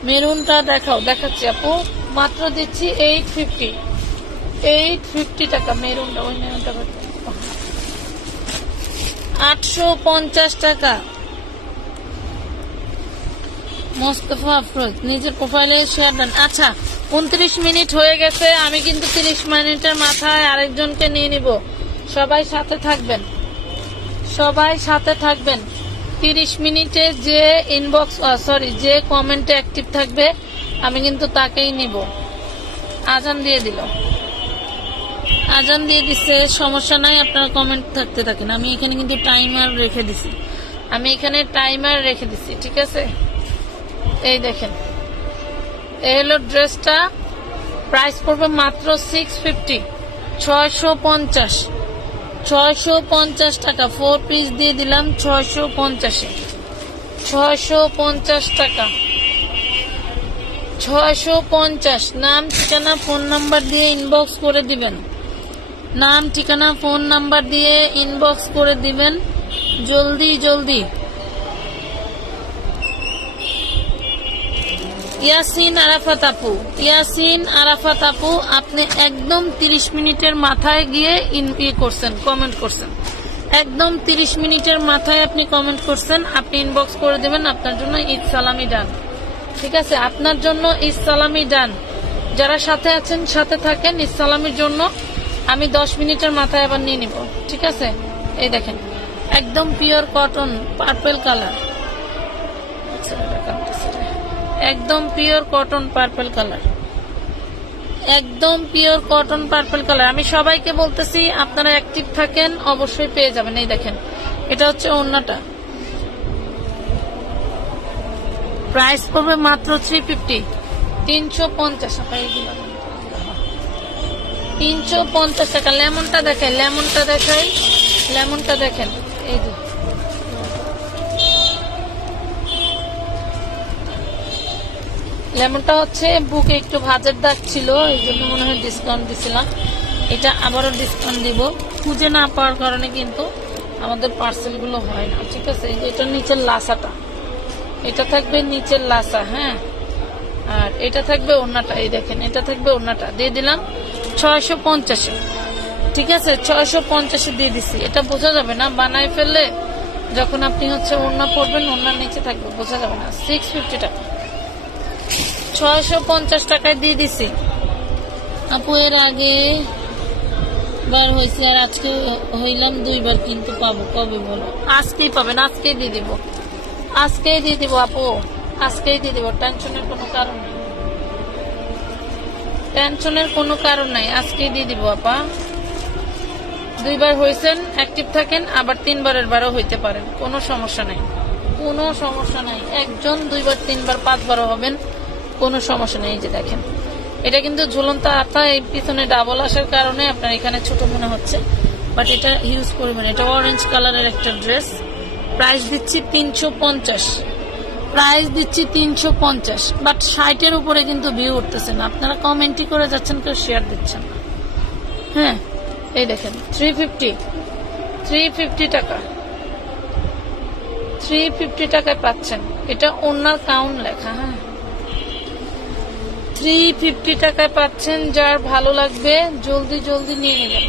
মেরুনটা দেখাও, দেখাচ্ছি আপু, মাত্র দিচ্ছি 850 টাকা। মেরুনটা, ওই মেরুনটা 850 টাকা। মোস্তফা আফরোজ নিজের প্রোফাইলে শেয়ার দেন। আচ্ছা 29 মিনিট হয়ে গেছে, আমি কিন্তু 30 মিনিটের মাথায় আরেকজনকে নিয়ে নিব। সবাই সাথে থাকবেন, সবাই সাথে থাকবেন। 30 মিনিটে যে ইনবক্স যে কমেন্টে অ্যাক্টিভ থাকবে আমি কিন্তু তাকেই নিব। আজান দিয়ে দিল, আজান দিয়ে দিচ্ছে, সমস্যা নাই, আপনারা কমেন্ট থাকতে থাকেন। আমি এখানে কিন্তু টাইমার রেখে দিছি, আমি এখানে টাইমার রেখে দিছি, ঠিক আছে? এই দেখেন এই হলো ড্রেসটা, প্রাইস পড়বে মাত্র 650, 650 টাকা। 4 পিস দিয়ে দিলাম 650-এ, 650 টাকা, 650। নাম ঠিকানা ফোন নাম্বার দিয়ে ইনবক্স করে দিবেন, নাম ঠিকানা ফোন নাম্বার দিয়ে ইনবক্স করে দিবেন জলদি জলদি। ইয়াসিন আরাফাত আপু, ইয়াসিন আরাফাত আপু, আপনি একদম 30 মিনিটের মাথায় গিয়ে করছেন, কমেন্ট করছেন। একদম 30 মিনিটের মাথায় আপনি কমেন্ট করছেন, আপনি ইনবক্স করে দেবেন, আপনার জন্য ঈদ সালামি ডান। ঠিক আছে, আপনার জন্য ঈদ সালামি ডান। যারা সাথে আছেন সাথে থাকেন, ঈদ সালামির জন্য আমি 10 মিনিটের মাথায় আবার নিয়ে নিব। ঠিক আছে, এই দেখেন একদম পিওর কটন পার্পল কালার, একদম পিওর কটন পার্পল কালার, একদম পিওর কটন পার্পল কালার। আমি সবাইকে বলতেছি আপনারা অ্যাক্টিভ থাকেন, অবশ্যই পেয়ে যাবেন। এই দেখেন এটা হচ্ছে ওড়নাটা, প্রাইস পড়বে মাত্র 350, 350 টাকা। এগুলো 350 টাকা। লেমনটা দেখাই, লেমনটা দেখাই, লেমনটা দেখেন। এই যে লেমনটা হচ্ছে বুকে একটু ভাজের দাগ ছিল, এই জন্য মনে হয় ডিসকাউন্ট দিছিলাম। এটা আবারও ডিসকাউন্ট দিব, খুঁজে না পাওয়ার কারণে কিন্তু আমাদের পার্সেলগুলো হয় না। ঠিক আছে, এই যে এটা নিচের লাসাটা, এটা থাকবে নিচের লাসা, হ্যাঁ। আর এটা থাকবে ওড়নাটা, এই দেখেন এটা থাকবে ওড়নাটা। দিয়ে দিলাম 650। ঠিক আছে, 650 দিয়ে দিছি। এটা বোঝা যাবে না বানাই ফেললে, যখন আপনি হচ্ছে ওড়না পরবেন ওড়নার নিচে থাকবে, বোঝা যাবে না। 650 টাকা, 650 টাকায় দিয়ে দিছি। আপু এর আগে বার হয়েছে আর আজকে হইলাম 2 বার, কিন্তু পাবো কবে বলো? আজকেই পাবেন, আজকেই দিয়ে দিব, আজকেই দিয়ে দিব আপু, আজকেই দিয়ে দিব। টেনশনের কোনো কারণ নেই, টেনশনের কোনো কারণ নাই, আজকেই দিয়ে দিব আপা। 2 বার হয়েছেন, অ্যাক্টিভ থাকেন, আবার 3 বারের বারও হইতে পারেন, কোনো সমস্যা নাই, কোনো সমস্যা নাই। একজন 2 বার 3 বার 5 বারও হবেন, কোনো সমস্যা নেই। এই যে দেখেন এটা কিন্তু ঝুলন্ত আতা, এই পিছনে ডাবল আসার কারণে আপনার এখানে ছোট মনে হচ্ছে, বাট এটা হিউজ পরিমাণে। এটা অরেঞ্জ কালারের একটা ড্রেস, প্রাইস দিচ্ছি 350, প্রাইস দিচ্ছি 350। বাট 60-এর উপরে কিন্তু ভিউ উঠতেছে না, আপনারা কমেন্টই করে যাচ্ছেন, কেউ শেয়ার দিচ্ছেন না। হ্যাঁ, এই দেখেন 350 টাকা, 350 টাকায় পাচ্ছেন। এটা ওনার কাউন্ট লেখা, হ্যাঁ 350 টাকায় পাচ্ছেন। যার ভালো লাগবে জলদি জলদি নিয়ে নেবেন,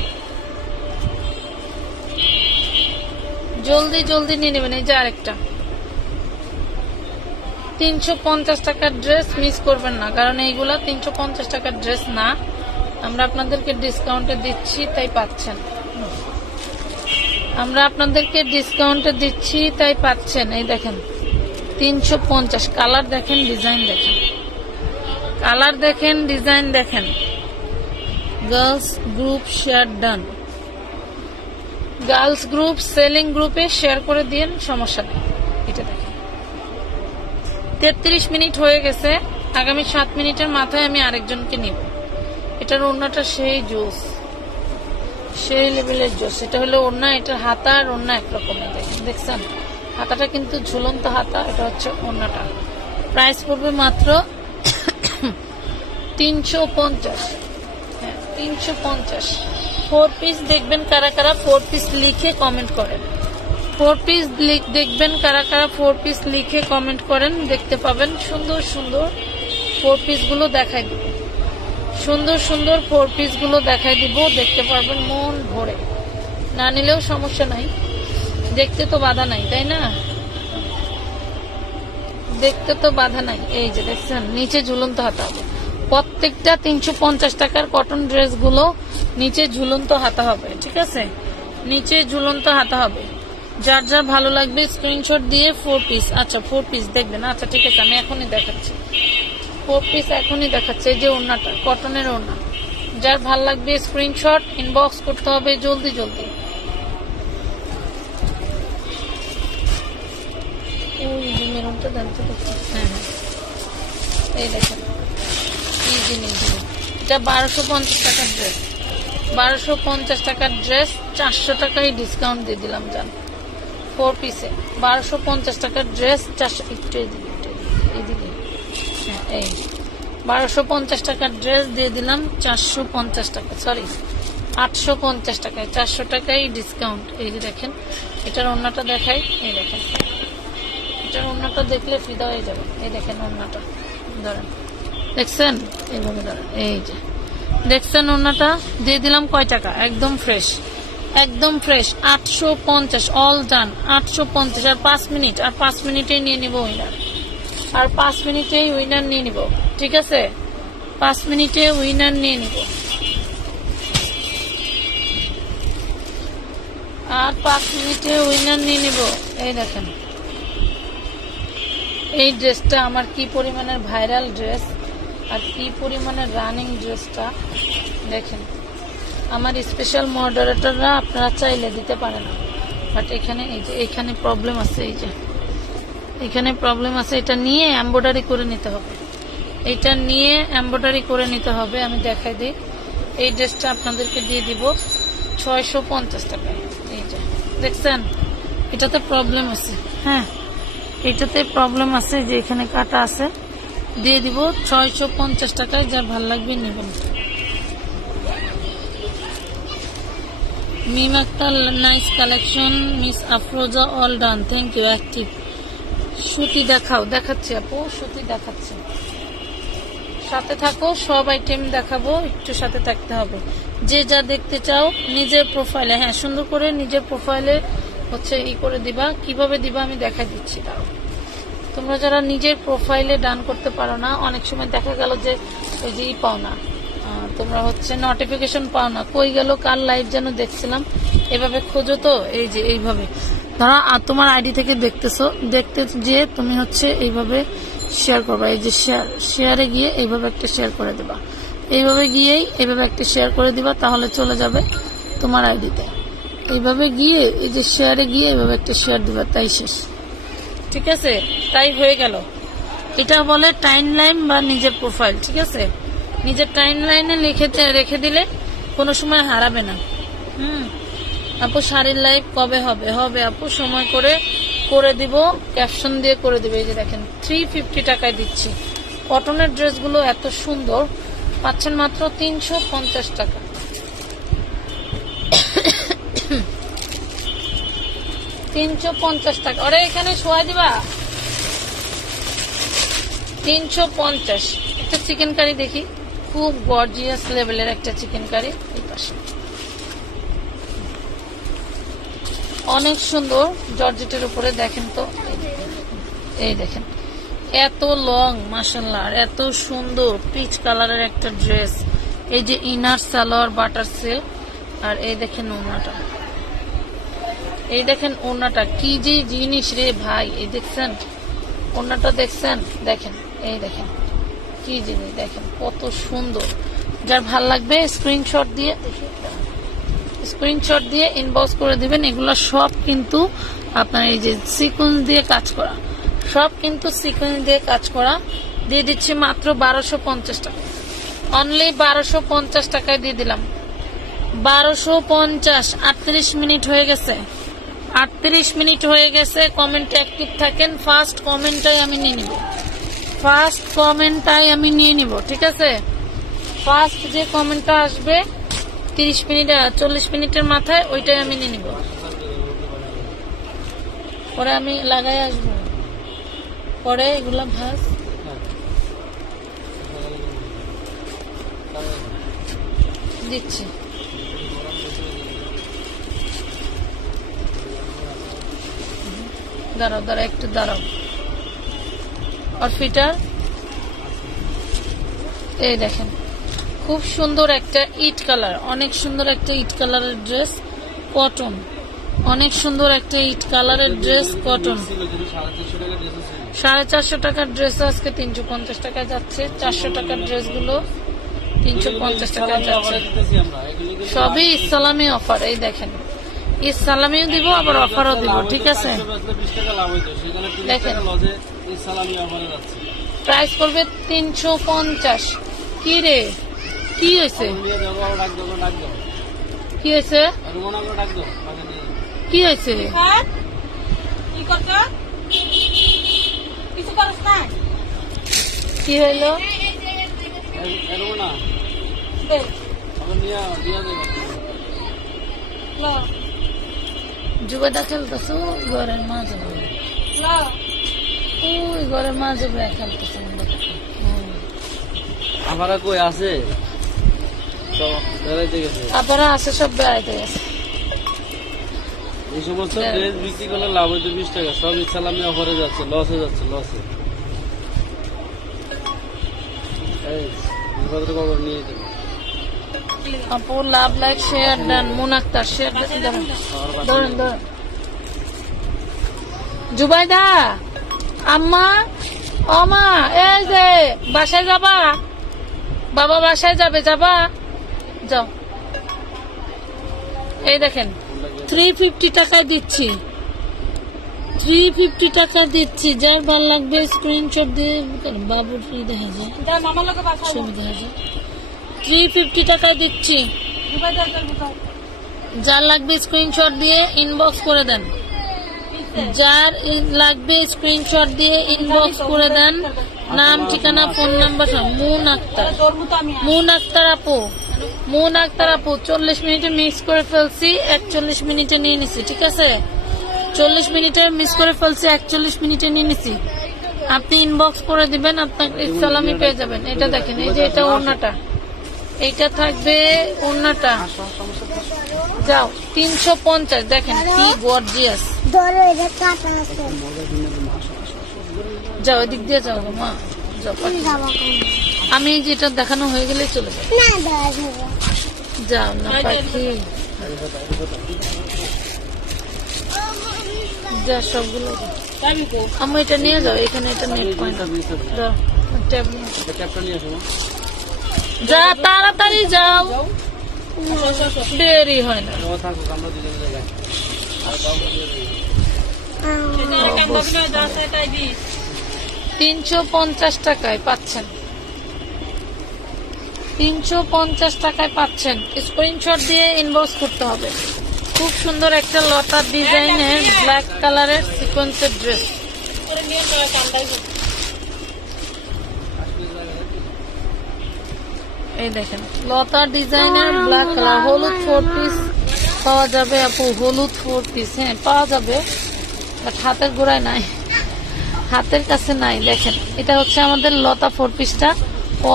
জলদি জলদি নিয়ে নেবেন। এই যে আরেকটা 350 টাকার ড্রেস, মিস করবেন না, কারণ এইগুলা 350 টাকার ড্রেস না, আমরা আপনাদেরকে ডিসকাউন্টে দিচ্ছি তাই পাচ্ছেন, আমরা আপনাদেরকে ডিসকাউন্টে দিচ্ছি তাই পাচ্ছেন। এই দেখেন 350, কালার দেখেন, ডিজাইন দেখেন, কালার দেখেন, ডিজাইন দেখেন। Girls group share done, girls group selling গ্রুপে শেয়ার করে দিন, সমস্যা নেই। এটা দেখেন 33 মিনিট হয়ে গেছে, আগামী 7 মিনিটের মাথায় আমি আরেকজনকে নিব। এটার ওড়নাটা সেই জোস, সেই লেভেলের জোস। এটা হলো ওড়না, এটার হাতা আর ওড়না একরকমের। দেখেন, দেখছেন হাতাটা কিন্তু ঝুলন্ত হাতা, এটা হচ্ছে ওড়নাটা। প্রাইস পড়বে মাত্র 350, হ্যাঁ 350। 4 পিস দেখবেন কারা কারা 4 পিস লিখে কমেন্ট করেন, 4 পিস দেখবেন কারা কারা 4 পিস লিখে কমেন্ট করেন, দেখতে পাবেন সুন্দর সুন্দর 4 পিস গুলো দেখাই দিব, সুন্দর সুন্দর 4 পিস গুলো দেখাই দিব, দেখতে পারবেন মন ভরে। না নিলেও সমস্যা নাই, দেখতে তো বাধা নাই, তাই না? দেখতে তো বাধা নাই। এই যে দেখছেন নিচে ঝুলন্ত হাতা হবে, প্রত্যেকটা 350 টাকার কটন ড্রেস গুলো নিচে ঝুলন্ত হাতা হবে। ঠিক আছে, নিচে ঝুলন্ত হাতা হবে। যার যার ভালো লাগবে স্ক্রিনশট দিয়ে 4 পিস। আচ্ছা 4 পিস দেখবেন, আচ্ছা ঠিক আছে, আমি এখনই দেখাচ্ছি 4 পিস, এখনই দেখাচ্ছি। এই যে ওড়নাটা কটনের ওড়না, যার ভালো লাগবে স্ক্রিনশট ইনবক্স করতে হবে জলদি জলদি। ওই যে মেরুনটা জানতে পারছি, হ্যাঁ হ্যাঁ এই দেখেন এই জিনিসগুলো। এটা 1250 টাকার ড্রেস, 1250 টাকার ড্রেস 400 টাকায় ডিসকাউন্ট দিয়ে দিলাম। জান 4 পিসে 1250 টাকার ড্রেস 400, একটু এইদিকে, হ্যাঁ এই 1250 টাকার ড্রেস দিয়ে দিলাম 450 টাকা, সরি 850 টাকায়, 400 টাকায় ডিসকাউন্ট। এই যে দেখেন এটার ওড়নাটা দেখাই, এই দেখেন এটার ওড়নাটা দেখলে ফিদা হয়ে যাবে। এই দেখেন ওড়নাটা ধরেন, দেখছেন এইভাবে ধরেন, এই যে দেখছেন ওড়নাটা দিয়ে দিলাম কয় টাকা, একদম ফ্রেশ। একদম ফ্রেশ 850 অল ডান 850 আর 5 মিনিট আর 5 মিনিটেই নিয়ে নিব উইনার আর 5 মিনিটেই উইনার নিয়ে নিব ঠিক আছে 5 মিনিটে উইনার নিয়ে নিব আর 5 মিনিটে উইনার নিয়ে নিব এই দেখেন এই ড্রেসটা আমার কি পরিমাণের ভাইরাল ড্রেস আর কি পরিমাণের রানিং ড্রেসটা দেখেন আমার স্পেশাল মডারেটররা আপনারা চাইলে দিতে পারে না বাট এখানে এই যে এখানে প্রবলেম আছে এই যে এখানে প্রবলেম আছে এটা নিয়ে এমব্রয়ডারি করে নিতে হবে এটা নিয়ে এমব্রয়ডারি করে নিতে হবে আমি দেখাই দিই এই ড্রেসটা আপনাদেরকে দিয়ে দিব 650 টাকায় এই যে দেখছেন এটাতে প্রবলেম আছে হ্যাঁ এটাতে প্রবলেম আছে যে এখানে কাটা আছে দিয়ে দিব 650 টাকায় যার ভালো লাগবে নেবেন মিম একটা nice collection miss Afroza all done thank you active সুতি দেখাচ্ছি আপু সুতি দেখাচ্ছি সাথে থাকো সব আইটেম দেখাবো একটু সাথে থাকতে হবে যে যা দেখতে চাও নিজের প্রোফাইলে হ্যাঁ সুন্দর করে নিজের প্রোফাইলে হচ্ছে ই করে দিবা কিভাবে দিবা আমি দেখাই দিচ্ছি তাও তোমরা যারা নিজের প্রোফাইলে ডান করতে পারো না অনেক সময় দেখা গেল যে ওই যে ই পাও না তোমরা হচ্ছে নোটিফিকেশন পাও না কই গেল কার লাইভ যেন দেখছিলাম এভাবে খোঁজো তো এই যে এইভাবে ধরো তোমার আইডি থেকে দেখতে যে তুমি হচ্ছে এইভাবে শেয়ার করবা এই যে শেয়ারে গিয়ে এইভাবে একটা শেয়ার করে দিবা এইভাবে গিয়েই এইভাবে একটা শেয়ার করে দিবা তাহলে চলে যাবে তোমার আইডিতে এইভাবে গিয়ে এই যে শেয়ারে গিয়ে এইভাবে একটা শেয়ার দিবা তাই শেষ ঠিক আছে তাই হয়ে গেল এটা বলে টাইমলাইন বা নিজের প্রোফাইল ঠিক আছে নিজের টাইমলাইনে রেখে দিলে কোনো সময় হারাবে না আপু শাড়ির লাইভ কবে হবে আপু সময় করে দিব ক্যাপশন দিয়ে করে দিবে এই যে দেখেন 350 টাকায় দিচ্ছি কটনের ড্রেসগুলো এত সুন্দর পাচ্ছেন মাত্র 350 টাকা 350 টাকা ওরে এখানে শোয়া দিবা 350 একটা চিকেন কারি দেখি খুব গর্জিয়াস লেভেলের একটা চিকেন কারি এই পাশে অনেক সুন্দর জর্জেটের উপরে দেখেন তো এই দেখেন এত লং মাশাআল্লাহ এত সুন্দর পিচ কালারের একটা ড্রেস এই যে ইনার সালোয়ার বাটার সিল্ক আর এই দেখেন ওড়নাটা কি যে জিনিস রে ভাই এই দেখছেন ওড়নাটা দেখছেন দেখেন এই দেখেন কি জিনিস দেখেন কত সুন্দর যার ভাল লাগবে স্ক্রিনশট দিয়ে ইনবক্স করে দিবেন এগুলো সব কিন্তু আপনার এই যে সিকোয়েন্স দিয়ে কাজ করা সব কিন্তু সিকোয়েন্স দিয়ে কাজ করা দিয়ে দিচ্ছি মাত্র 1250 টাকা অনলি 1250 টাকায় দিয়ে দিলাম 1250 38 মিনিট হয়ে গেছে 38 মিনিট হয়ে গেছে কমেন্টে অ্যাক্টিভ থাকেন ফার্স্ট কমেন্টটাই আমি নিয়ে নিব ঠিক আছে ফার্স্ট যে কমেন্টটা আসবে 30 মিনিট 40 মিনিটের মাথায় ওইটাই আমি নিয়ে নিব পরে আমি লাগাই আসবো পরে এগুলা ভাজ দিচ্ছি দাঁড়াও একটু দাঁড়াও আর ফিটার এই দেখেন খুব সুন্দর একটা ইট কালার অনেক সুন্দর একটা ইট কালারের ড্রেস কটন অনেক সুন্দর একটা ইট কালারের ড্রেস কটন 450 টাকার ড্রেস আজকে 350 টাকায় যাচ্ছে 400 টাকার ড্রেসগুলো 350 টাকায় যাচ্ছে সবই ইসলামী অফার এই দেখেন ইসলামিও দিব আবার অফারও দিব ঠিক আছে দেখেন প্রাইস করবে 350 কি রে কি হয়েছে কি হইলো যুগটা খেলতেছো ঘরের মাঝে ওই ঘরের মাঝে খেলতেছো আমার কই আছে তো বেড়াইতে গেছে আপনারা আছে সব বেড়াইতে গেছে এই সমস্ত ড্রেস বিক্রি করলে লাভ হইতো 20 টাকা, সব ইসলামী অফারে যাচ্ছে, লসে যাচ্ছে, লসে। এই ভদ্র খবর নিয়ে যাবেন। আপু লাভ লাইক শেয়ার দেন। মুন আক্তার শেয়ার দেন। ধরেন ধরেন। জুবাইদা আম্মা ও মা, এই যে বাসায় যাবা? বাবা বাসায় যাবে, যাবা? যাও। এই দেখেন 350 টাকা দিচ্ছি, 350 টাকা দিচ্ছি। যার ভালো লাগবে স্ক্রিনশট দিয়ে বাবুর দেখা যায়, ছবি দেখা যায়। 350 টাকা দিচ্ছি। যার লাগবে স্ক্রিনশট দিয়ে ইনবক্স করে দেন। যার লাগবে স্ক্রিনশট দিয়ে ইনবক্স করে দেন। নাম, ঠিকানা, ফোন নাম্বার। মুন আক্তার, মুন আক্তার আপু, মুন আক্তার আপু 40 মিনিটে মিক্স করে ফেলছি, 41 মিনিটে নিয়ে নিছি। ঠিক আছে, 40 মিনিটে মিস করে ফেলছি, 41 মিনিটে নিয়ে নিছি। আপনি ইনবক্স করে দিবেন, আপনার সালামি পেয়ে যাবেন। এটা দেখেন, এই যে এটা ওড়নাটা, এইটা থাকবে ওড়নাটা। যাও 350। দেখেন কি গর্জিয়াস। যাও এদিক দিয়ে যাও গো মা, যাও। আমি যেটা দেখানো হয়ে গেলে চলে যাও। যাও না পাখি, যা সবগুলো। আমি এটা নিয়ে যাও, এখানে এটা নেট পয়েন্ট। যা তাড়াতাড়ি যাও, দেরি হয় না। 350 টাকায় পাচ্ছেন, 350 টাকায় পাচ্ছেন। স্ক্রিনশট দিয়ে ইনবক্স করতে হবে। খুব সুন্দর একটা লতা ডিজাইনের ব্ল্যাক কালারের সিকোয়েন্সের ড্রেস। এই দেখেন লতা ডিজাইনের ব্ল্যাক কালার। হলুদ 4 পিস পাওয়া যাবে আপু, হলুদ 4 পিস। হ্যাঁ পাওয়া যাবে, বাট হাতের গোড়ায় নাই, হাতের কাছে নাই। দেখেন এটা হচ্ছে আমাদের লতা 4 পিসটা,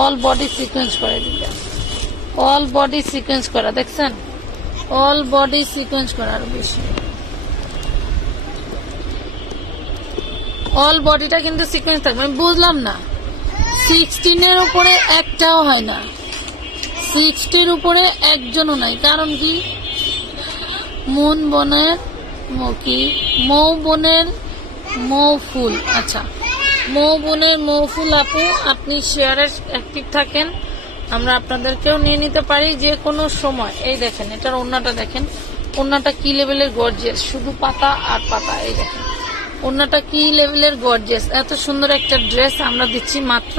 অল বডি সিকোয়েন্স করে দিতে, অল বডি সিকোয়েন্স করা। দেখছেন, অল বডি সিকোয়েন্স করা। আরো বেশি অল বডিটা কিন্তু সিকোয়েন্স থাকবে। আমি বুঝলাম না, 16-এর উপরে একটাও হয় না, 60-এর উপরে একজনও নাই। কারণ কি? মুন বোনের কি, মৌ বোনের মৌফুল। আচ্ছা, মৌ বোনের মৌফুল আপু, আপনি শেয়ারে অ্যাক্টিভ থাকেন, আমরা আপনাদেরকেও নিয়ে নিতে পারি যে কোনো সময়। এই দেখেন এটার ওড়নাটা দেখেন, ওড়নাটা কি লেভেলের গর্জিয়াস, শুধু পাতা আর পাতা। এই দেখেন ওড়নাটা কি লেভেলের গর্জিয়াস। এত সুন্দর একটা ড্রেস আমরা দিচ্ছি মাত্র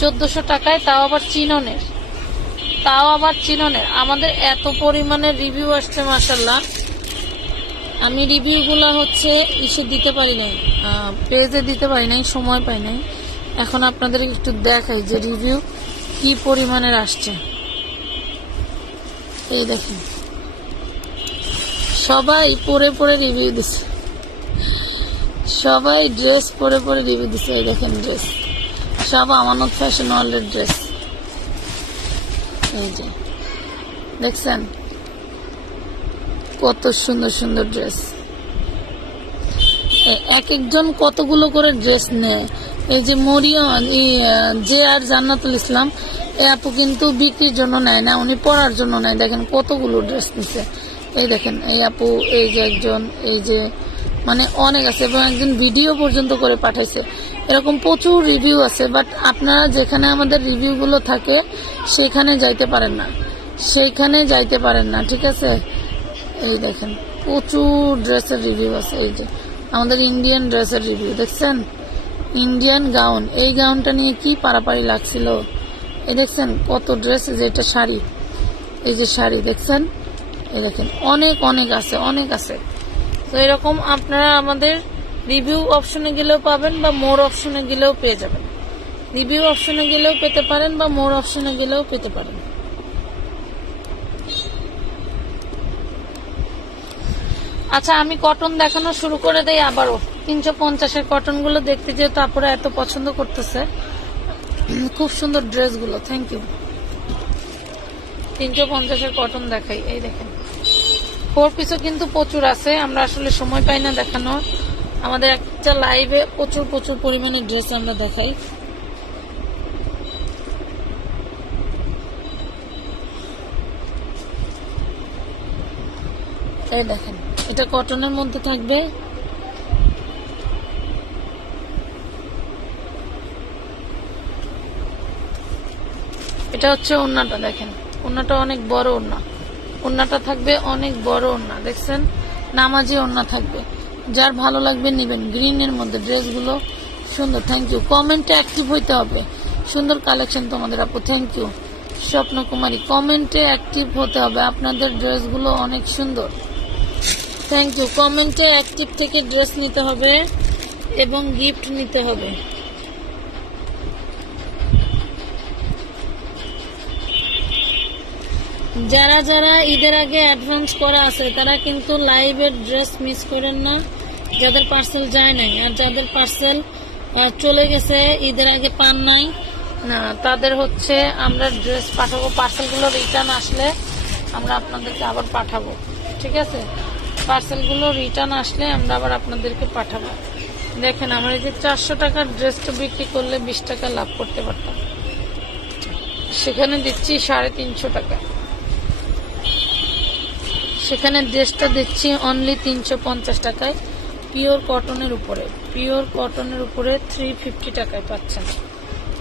1400 টাকায়, তাও আবার চিননের, তাও আবার চিননের। আমাদের এত পরিমাণের রিভিউ আসছে মাশাআল্লাহ। আমি রিভিউগুলো হচ্ছে ইসে দিতে পারি নাই, পেজে দিতে পারি নাই, সময় পাই নাই। এখন আপনাদের একটু দেখাই যে রিভিউ কি পরিমাণের আসছে। এই দেখেন সবাই পরে পরে রিভিউ দিচ্ছে, সবাই ড্রেস পরে পরে রিভিউ দিচ্ছে। এই দেখেন ড্রেস সব আমানত ফ্যাশন ওয়ার্ল্ডের ড্রেস। এই যে দেখছেন কত সুন্দর সুন্দর ড্রেস। এক একজন কতগুলো করে ড্রেস নেয়। এই যে মরিয়ন যে আর জান্নাতুল ইসলাম, এই আপু কিন্তু বিক্রির জন্য নেয় না, উনি পরার জন্য নেয়। দেখেন কতগুলো ড্রেস নিছে। এই দেখেন এই আপু, এই যে একজন, এই যে মানে অনেক আছে, এবং একজন ভিডিও পর্যন্ত করে পাঠাইছে। এরকম প্রচুর রিভিউ আছে, বাট আপনারা যেখানে আমাদের রিভিউগুলো থাকে সেখানে যাইতে পারেন না, সেইখানে যাইতে পারেন না। ঠিক আছে, এই দেখেন প্রচুর ড্রেসের রিভিউ আছে। এই যে আমাদের ইন্ডিয়ান ড্রেসের রিভিউ দেখছেন, ইন্ডিয়ান গাউন। এই গাউনটা নিয়ে কি পারাপারি লাগছিল। এই দেখছেন কত ড্রেস। যে এটা শাড়ি, এই যে শাড়ি দেখছেন, এই দেখেন অনেক অনেক আছে, অনেক আছে। তো এরকম আপনারা আমাদের রিভিউ অপশনে গেলেও পাবেন, বা মোর অপশনে গেলেও পেয়ে যাবেন। রিভিউ অপশনে গেলেও পেতে পারেন, বা মোর অপশনে গেলেও পেতে পারেন। আচ্ছা, আমি কটন দেখানো শুরু করে দেই আবারও। 350-এর কটন গুলো দেখতে, যেহেতু আপুরা এত পছন্দ করতেছে, খুব সুন্দর ড্রেসগুলো। Thank you. 350-এর কটন দেখাই। এই দেখেন ফোর পিসও কিন্তু প্রচুর আছে, আমরা আসলে সময় পাই না দেখানো। আমাদের একটা লাইভে প্রচুর প্রচুর পরিমাণে ড্রেস আমরা দেখাই। এই দেখেন, এটা কটনের মধ্যে থাকবে। এটা হচ্ছে ওড়নাটা, দেখেন ওড়নাটা অনেক বড় ওড়না, ওড়নাটা থাকবে অনেক বড় ওড়না, দেখছেন নামাজি ওড়না থাকবে। যার ভালো লাগবে নেবেন। গ্রিনের মধ্যে ড্রেসগুলো সুন্দর। Thank you. কমেন্টে অ্যাক্টিভ হইতে হবে। সুন্দর কালেকশন তোমাদের আপু, থ্যাংক ইউ। স্বপ্নকুমারী, কমেন্টে অ্যাক্টিভ হতে হবে, আপনাদের ড্রেসগুলো অনেক সুন্দর। Thank you. কমেন্টে অ্যাক্টিভ থেকে ড্রেস নিতে হবে এবং গিফট নিতে হবে। যারা যারা ঈদের আগে অ্যাডভান্স করা আছে তারা কিন্তু লাইভের ড্রেস মিস করেন না, যাদের পার্সেল যায় নাই। আর যাদের পার্সেল চলে গেছে ঈদের আগে পান নাই না, তাদের হচ্ছে আমরা ড্রেস পাঠাবো। পার্সেলগুলো রিটার্ন আসলে আমরা আপনাদেরকে আবার পাঠাবো, ঠিক আছে? পার্সেলগুলো রিটার্ন আসলে আমরা আবার আপনাদেরকে পাঠাবো। দেখেন, আমরা এই যে 400 টাকার ড্রেসটা বিক্রি করলে 20 টাকা লাভ করতে পারতাম, সেখানে দিচ্ছি 350 টাকা। সেখানে ড্রেসটা দিচ্ছি অনলি 350 টাকায়, পিওর কটনের উপরে। পিওর কটনের উপরে 350 টাকায় পাচ্ছেন।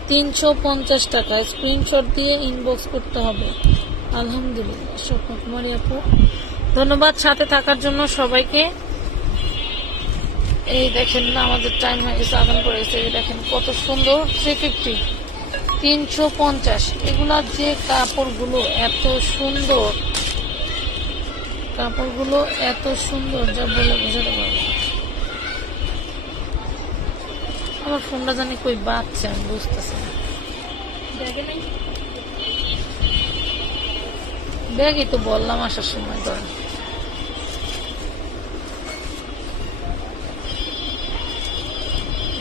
350 টাকায় স্ক্রিনশট দিয়ে ইনবক্স করতে হবে। আলহামদুলিল্লাহ স্বপ্নকুমারী আপু, ধন্যবাদ সাথে থাকার জন্য সবাইকে। এই দেখেন না, আমাদের টাইম হয়ে গেছে, আদান করে গেছে। এই দেখেন কত সুন্দর, 350, 350। এগুলা যে কাপড়গুলো এত সুন্দর, কাপড়গুলো এত সুন্দর যা বলে বোঝাতে পারবো। আমার ফোনটা জানি কই বাচ্চা, আমি বুঝতেছি না। ব্যাগই তো বললাম আসার সময় ধরেন।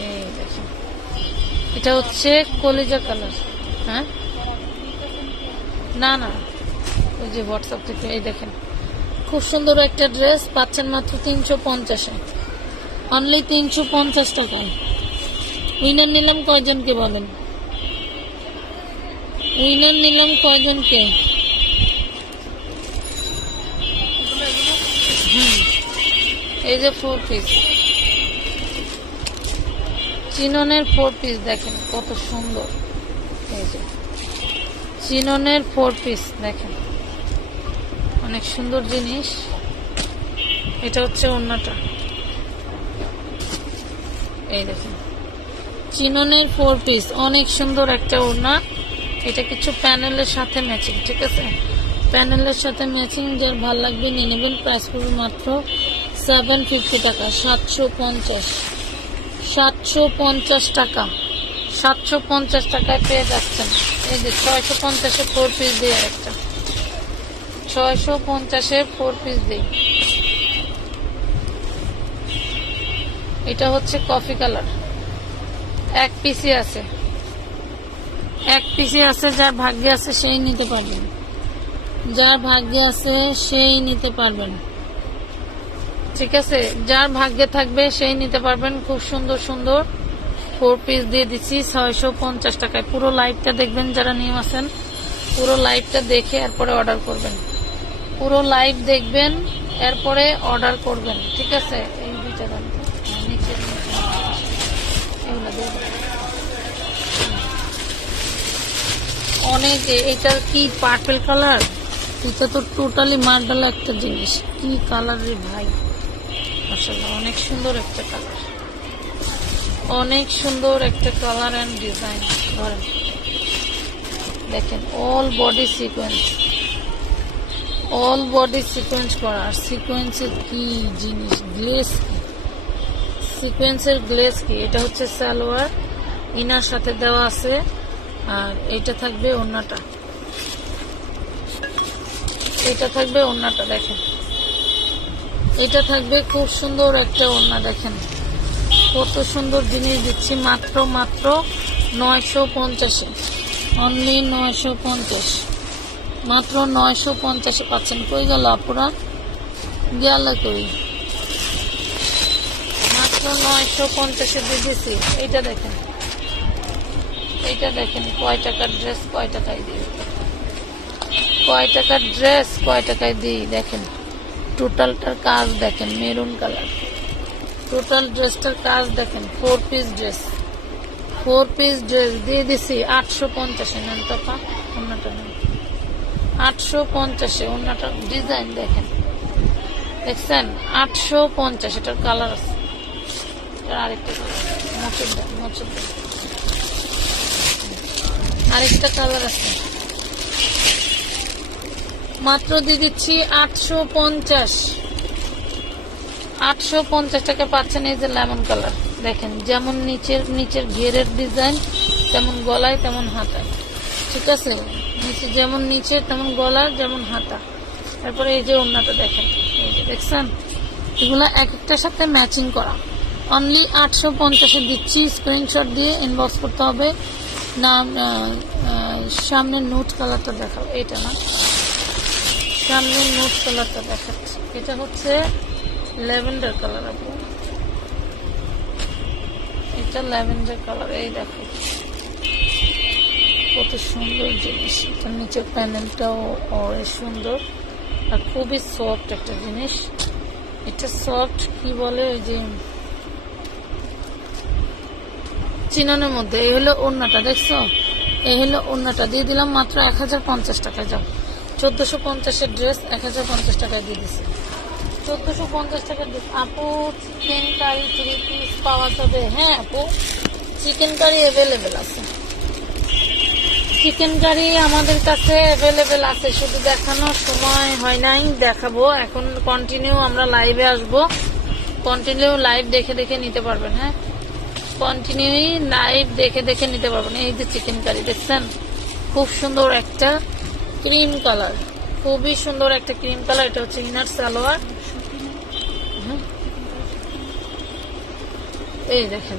এই দেখেন, এটা হচ্ছে কলিজা কালার। হ্যাঁ, না না, ওই যে হোয়াটসঅ্যাপ থেকে। এই দেখেন, খুব সুন্দর একটা ড্রেস পাচ্ছেন মাত্র 350-এ, অনলি 350 টাকায়। উইনার নিলাম কয়জনকে বলেন? উইনার নিলাম কয়জনকে? এই যে 4 পিস, চিননের 4 পিস দেখেন কত সুন্দর। এই যে চিননের 4 পিস দেখেন, অনেক সুন্দর জিনিস। এটা হচ্ছে ওড়নাটা, এই দেখেন চিননের 4 পিস, অনেক সুন্দর একটা ওড়না। এটা কিছু প্যানেলের সাথে ম্যাচিং, ঠিক আছে? প্যানেলের সাথে ম্যাচিং, যার ভাল লাগবে নিয়ে নেবেন। প্রাইস পড়বে মাত্র 750 টাকা, 750 টাকা, 750 টাকায় পেয়ে যাচ্ছেন। এই যে 650-এ 4 পিস দিয়ে একটা, 650-এ 4 পিস দিই। এটা হচ্ছে কফি কালার, এক পিসি আছে, এক পিসি আছে। যার ভাগ্যে আছে সেই নিতে পারবেন, যার ভাগ্যে আছে সেই নিতে পারবেন, ঠিক আছে? যার ভাগ্যে থাকবে সেই নিতে পারবেন। খুব সুন্দর সুন্দর 4 পিস দিয়ে দিচ্ছি 650 টাকায়। পুরো লাইভটা দেখবেন যারা নিয়ে আসেন, পুরো লাইভটা দেখে এরপরে অর্ডার করবেন। পুরো লাইভ দেখবেন, এরপরে অর্ডার করবেন, ঠিক আছে? এই দুইটা দাম অনেক। এটার কি পার্পল কালার, এটা তো টোটালি মার্ডালা একটা জিনিস। কি কালার রে ভাই, মাশাআল্লাহ অনেক সুন্দর একটা কালার, অনেক সুন্দর একটা কালার এন্ড ডিজাইন। ধরেন দেখেন, all body sequins, all body sequins করা। আর সিকোয়েন্সের কি জিনিস, গ্লেস, সিকোয়েন্সের গ্লেস কি। এটা হচ্ছে সালোয়ার, ইনার সাথে দেওয়া আছে। আর এইটা থাকবে ওড়নাটা, এটা থাকবে ওড়নাটা। দেখেন এটা থাকবে খুব সুন্দর একটা ওড়না। দেখেন কত সুন্দর জিনিস দিচ্ছি মাত্র 950-এ, অনলি 950, মাত্র 950-এ পাচ্ছেন। কই গেল আপুরা? গেল কই, মাত্র 950 দিয়েছি। এইটা দেখেন, এইটা দেখেন কয় টাকার ড্রেস, কয় টাকায় দিই, কয় টাকার ড্রেস কয় টাকায় দিই দেখেন। টোটালটার কাজ দেখেন, মেরুন কালার, টোটাল ড্রেসটার কাজ দেখেন। 4 পিস ড্রেস, 4 পিস ড্রেস দিয়ে দিছি 850। নেন তপা, অন্যটা নেন 850। অন্যটার ডিজাইন দেখেন, দেখছেন 850। এটার কালার আছে, এটার আরেকটা কালার মোচর দেন, মোচর দেন, আরেকটা কালার আছে। মাত্র দিয়ে দিচ্ছি 850। 850 টাকা পাচ্ছেন। এই যে লেমন কালার দেখেন, যেমন নিচের ঘেরের ডিজাইন তেমন গলায় তেমন হাতায়, ঠিক আছে? নিচে যেমন নিচে তেমন গলা যেমন হাতা। তারপরে এই যে ওড়নাটা দেখেন, এই যে দেখছেন, এগুলা এক একটার সাথে ম্যাচিং করা। অনলি 850 দিচ্ছি। স্ক্রিনশট দিয়ে ইনবক্স করতে হবে। নাম সামনে নোট কালারটা দেখাও, এটা না, সামনে নোট কালারটা দেখাচ্ছে, এটা হচ্ছে ল্যাভেন্ডার কালার। আপু এটা ল্যাভেন্ডার কালার। এই দেখো কত সুন্দর জিনিস। এটা নিচের প্যানেলটাও অনেক সুন্দর আর খুবই সফট একটা জিনিস। এটা সফট কি বলে, ওই যে চিনানোর মধ্যে। এই হলো ওড়নাটা, দেখছো? এই হলো ওড়নাটা। দিয়ে দিলাম মাত্র 1050 টাকায়। যাও, 1450 ড্রেস 1050 টাকায় দিয়ে দিচ্ছে। 1450 টাকা ড্রেস। আপু চিকেন কারি 3 পিস পাওয়া যাবে? হ্যাঁ আপু, চিকেন কারি অ্যাভেলেবেল আছে। চিকেন কারি আমাদের কাছে অ্যাভেলেবেল আছে, শুধু দেখানোর সময় হয় নাই। দেখাবো এখন। কন্টিনিউ আমরা লাইভে আসবো, কন্টিনিউ লাইভ দেখে দেখে নিতে পারবেন। হ্যাঁ, কন্টিনিউ লাইভ দেখে দেখে নিতে পারবেন। এই যে চিকেন কারি দেখছেন, খুব সুন্দর একটা ক্রিম কালার, খুবই সুন্দর একটা ক্রিম কালার। এটা হচ্ছে ইনার সালোয়ার। এই দেখেন,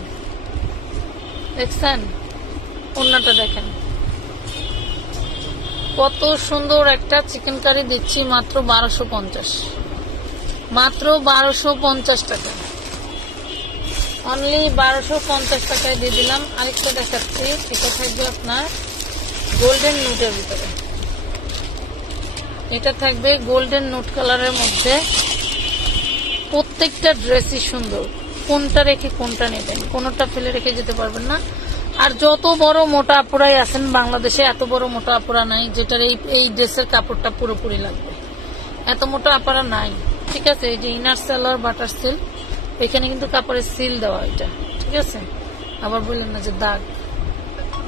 দেখছেন ওড়নাটা দেখেন, কত সুন্দর একটা চিকেন কারি দিচ্ছি মাত্র 1250। মাত্র 1250 টাকা, অনলি 1250 টাকায় দিয়ে দিলাম। আরেকটা দেখাচ্ছি, এটা থাকবে আপনার গোল্ডেন নুটের ভিতরে। এটা থাকবে গোল্ডেন নুট কালারের মধ্যে। প্রত্যেকটা ড্রেসই সুন্দর, কোনটা রেখে কোনটা নেবেন, কোনটা ফেলে রেখে যেতে পারবেন না। আর যত বড় মোটা আপুরাই আছেন বাংলাদেশে, এত বড় মোটা আপুরা নাই যেটার এই ড্রেসের কাপড়টা পুরোপুরি লাগবে। এত মোটা আপুরা নাই, ঠিক আছে? এই যে ইনার সালোয়ার বাটার সিল্ক, এখানে কিন্তু কাপড়ের সিল দেওয়া, এটা ঠিক আছে? আবার বললেন না যে দাগ।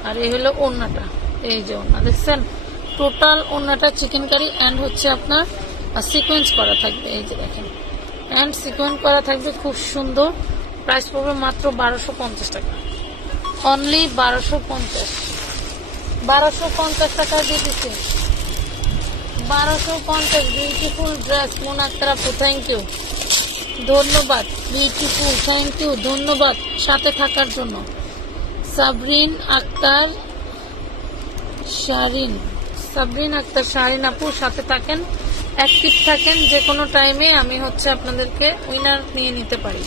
আর এই হলো ওড়নাটা, এই যে ওড়না দেখছেন, টোটাল ওড়নাটা চিকেন কারি অ্যান্ড হচ্ছে আপনার সিকোয়েন্স করা থাকবে। এই যে দেখেন, অ্যান্ড সিকোয়েন্স করা থাকবে, খুব সুন্দর। প্রাইস পড়বে মাত্র 1250 টাকা, অনলি 1250। 1250 টাকা দিয়ে দিচ্ছে। 1250 বিউটিফুল ড্রেস। মন আক্তার আপু, থ্যাংক ইউ, ধন্যবাদ। বিউটিফুল, থ্যাংক ইউ, ধন্যবাদ সাথে থাকার জন্য। সাবরিন আক্তার শারিন, সাবরিন আক্তার শারিন আপু, সাথে থাকেন, অ্যাক্টিভ থাকেন। যে কোনো টাইমে আমি হচ্ছে আপনাদেরকে উইনার নিয়ে নিতে পারি,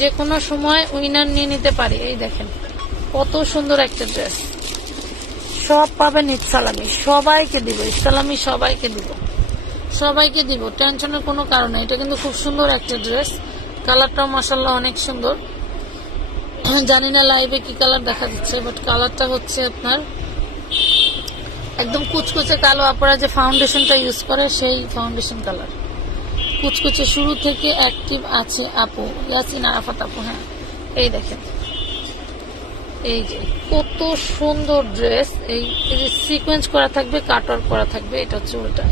যে কোনো সময় উইনার নিয়ে নিতে পারি। এই দেখেন কত সুন্দর একটা ড্রেস। সব পাবেন ঈদ সালামি, সবাইকে দিব ঈদ সালামি, সবাইকে দিব, সবাইকে দিব, টেনশনের কোনো কারণ নেই। এটা কিন্তু খুব সুন্দর একটা ড্রেস। কালারটাও মাশাআল্লাহ অনেক সুন্দর। জানি না লাইভে কি কালার দেখা যাচ্ছে, বাট কালারটা হচ্ছে আপনার একদম কুচকুচে কালো। আপনারা যে ফাউন্ডেশনটা ইউজ করে সেই ফাউন্ডেশন কালার, কুচকুচে। শুরু থেকে অ্যাক্টিভ আছে আপু, ইয়াসিন আরাফাত আপু। হ্যাঁ, এই দেখেন, এই যে কত সুন্দর ড্রেস। এই যে সিকোয়েন্স করা থাকবে, কাটওয়ার্ক করা থাকবে। এটা হচ্ছে উল্টা।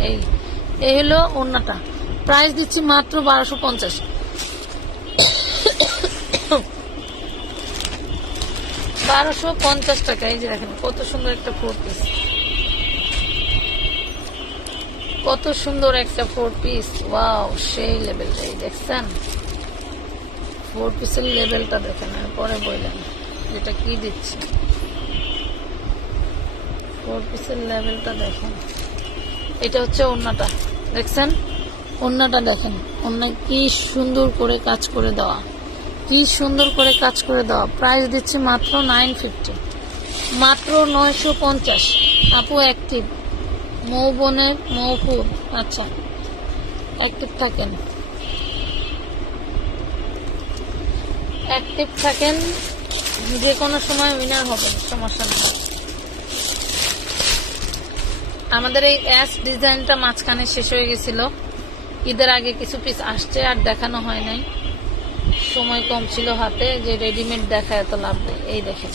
এই হলো ওড়নাটা। প্রাইস দিচ্ছি মাত্র 1250। 1250 টাকা। এই যে দেখেন কত সুন্দর একটা 4 পিস, কত সুন্দর একটা 4 পিস। ওয়াও, সেই লেভেলটা। এই দেখছেন 4 পিসের লেভেলটা দেখেন। পরে বললেন এটা কি দিচ্ছি, 4 পিসের লেভেলটা দেখেন। এটা হচ্ছে ওড়নাটা, দেখছেন ওড়নাটা দেখেন, অনেক কি সুন্দর করে কাজ করে দেওয়া, কি সুন্দর করে কাজ করে দেওয়া। প্রাইস দিচ্ছি মাত্র 950, মাত্র 950। আপু অ্যাক্টিভ, মৌ বোনের মৌপুর, আচ্ছা অ্যাক্টিভ থাকেন, অ্যাক্টিভ থাকেন, যে কোনো সময় উইনার হবেন, সমস্যা নেই। আমাদের এই অ্যাশ ডিজাইনটা মাঝখানে শেষ হয়ে গেছিল, ঈদের আগে কিছু পিস আসছে আর দেখানো হয় নাই, সময় কম ছিল হাতে, যে রেডিমেড দেখা এত লাভ নেই। এই দেখেন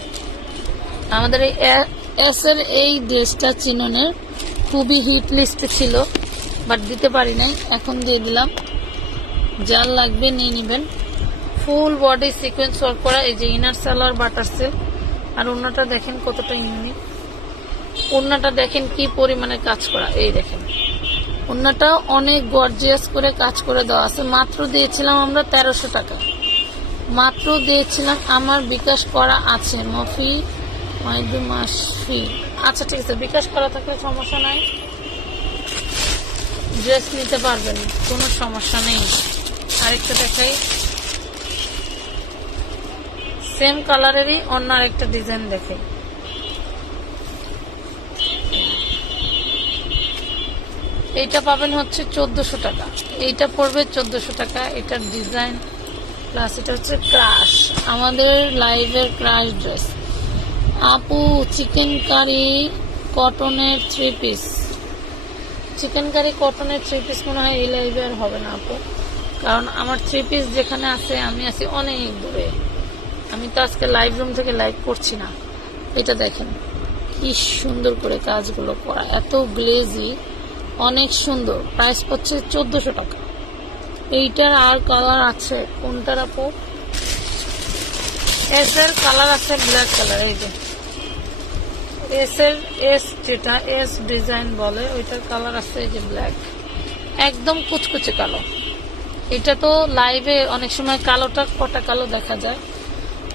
আমাদের এই অ্যাশ এর এই ড্রেসটা চিননের খুবই হিট লিস্টে ছিল, বাট দিতে পারি নাই, এখন দিয়ে দিলাম। যার লাগবে নিয়ে নেবেন। ফুল বডি সিকোয়েন্স ওয়ার্ক করা, এই যে ইনার সালোয়ার বাটার সিল্ক, আর ওড়নাটা দেখেন কতটা ইউনিক, ওড়নাটা দেখেন কি পরিমাণে কাজ করা। এই দেখেন ওড়নাটা অনেক গর্জিয়াস করে কাজ করে দেওয়া আছে। মাত্র দিয়েছিলাম আমরা 1300 টাকা, মাত্র দিয়েছিলাম। আমার বিকাশ করা আছে, মফি মাইদু মাসফি, আচ্ছা ঠিক আছে, বিকাশ করা থাকলে সমস্যা নাই, ড্রেস নিতে পারবেন, কোনো সমস্যা নেই। আরেকটা দেখাই, সেম কালারেরই অন্য আরেকটা ডিজাইন দেখাই। এইটা পাবেন হচ্ছে 1400 টাকা, এইটা পড়বে 1400 টাকা। এটার ডিজাইন প্লাস এটা হচ্ছে ক্রাশ, আমাদের লাইভের ক্রাশ ড্রেস। আপু চিকেন কারি কটনের 3 পিস, চিকেন কারি কটনের 3 পিস মনে হয় এই লাইভে আর হবে না আপু, কারণ আমার 3 পিস যেখানে আছে আমি আছি অনেক দূরে, আমি তো আজকে লাইভ রুম থেকে লাইভ করছি না। এটা দেখেন কি সুন্দর করে কাজগুলো করা, এত গ্লেজি, অনেক সুন্দর। প্রাইস পড়ছে 1400 টাকা। এইটার আর কালার আছে, কোনটার আপু? এস এর কালার আছে ব্ল্যাক কালার, এই যে এস এর, এস যেটা এস ডিজাইন বলে ওইটার কালার আছে এই যে ব্ল্যাক, একদম কুচকুচে কালো। এটা তো লাইভে অনেক সময় কালোটা কটা কালো দেখা যায়,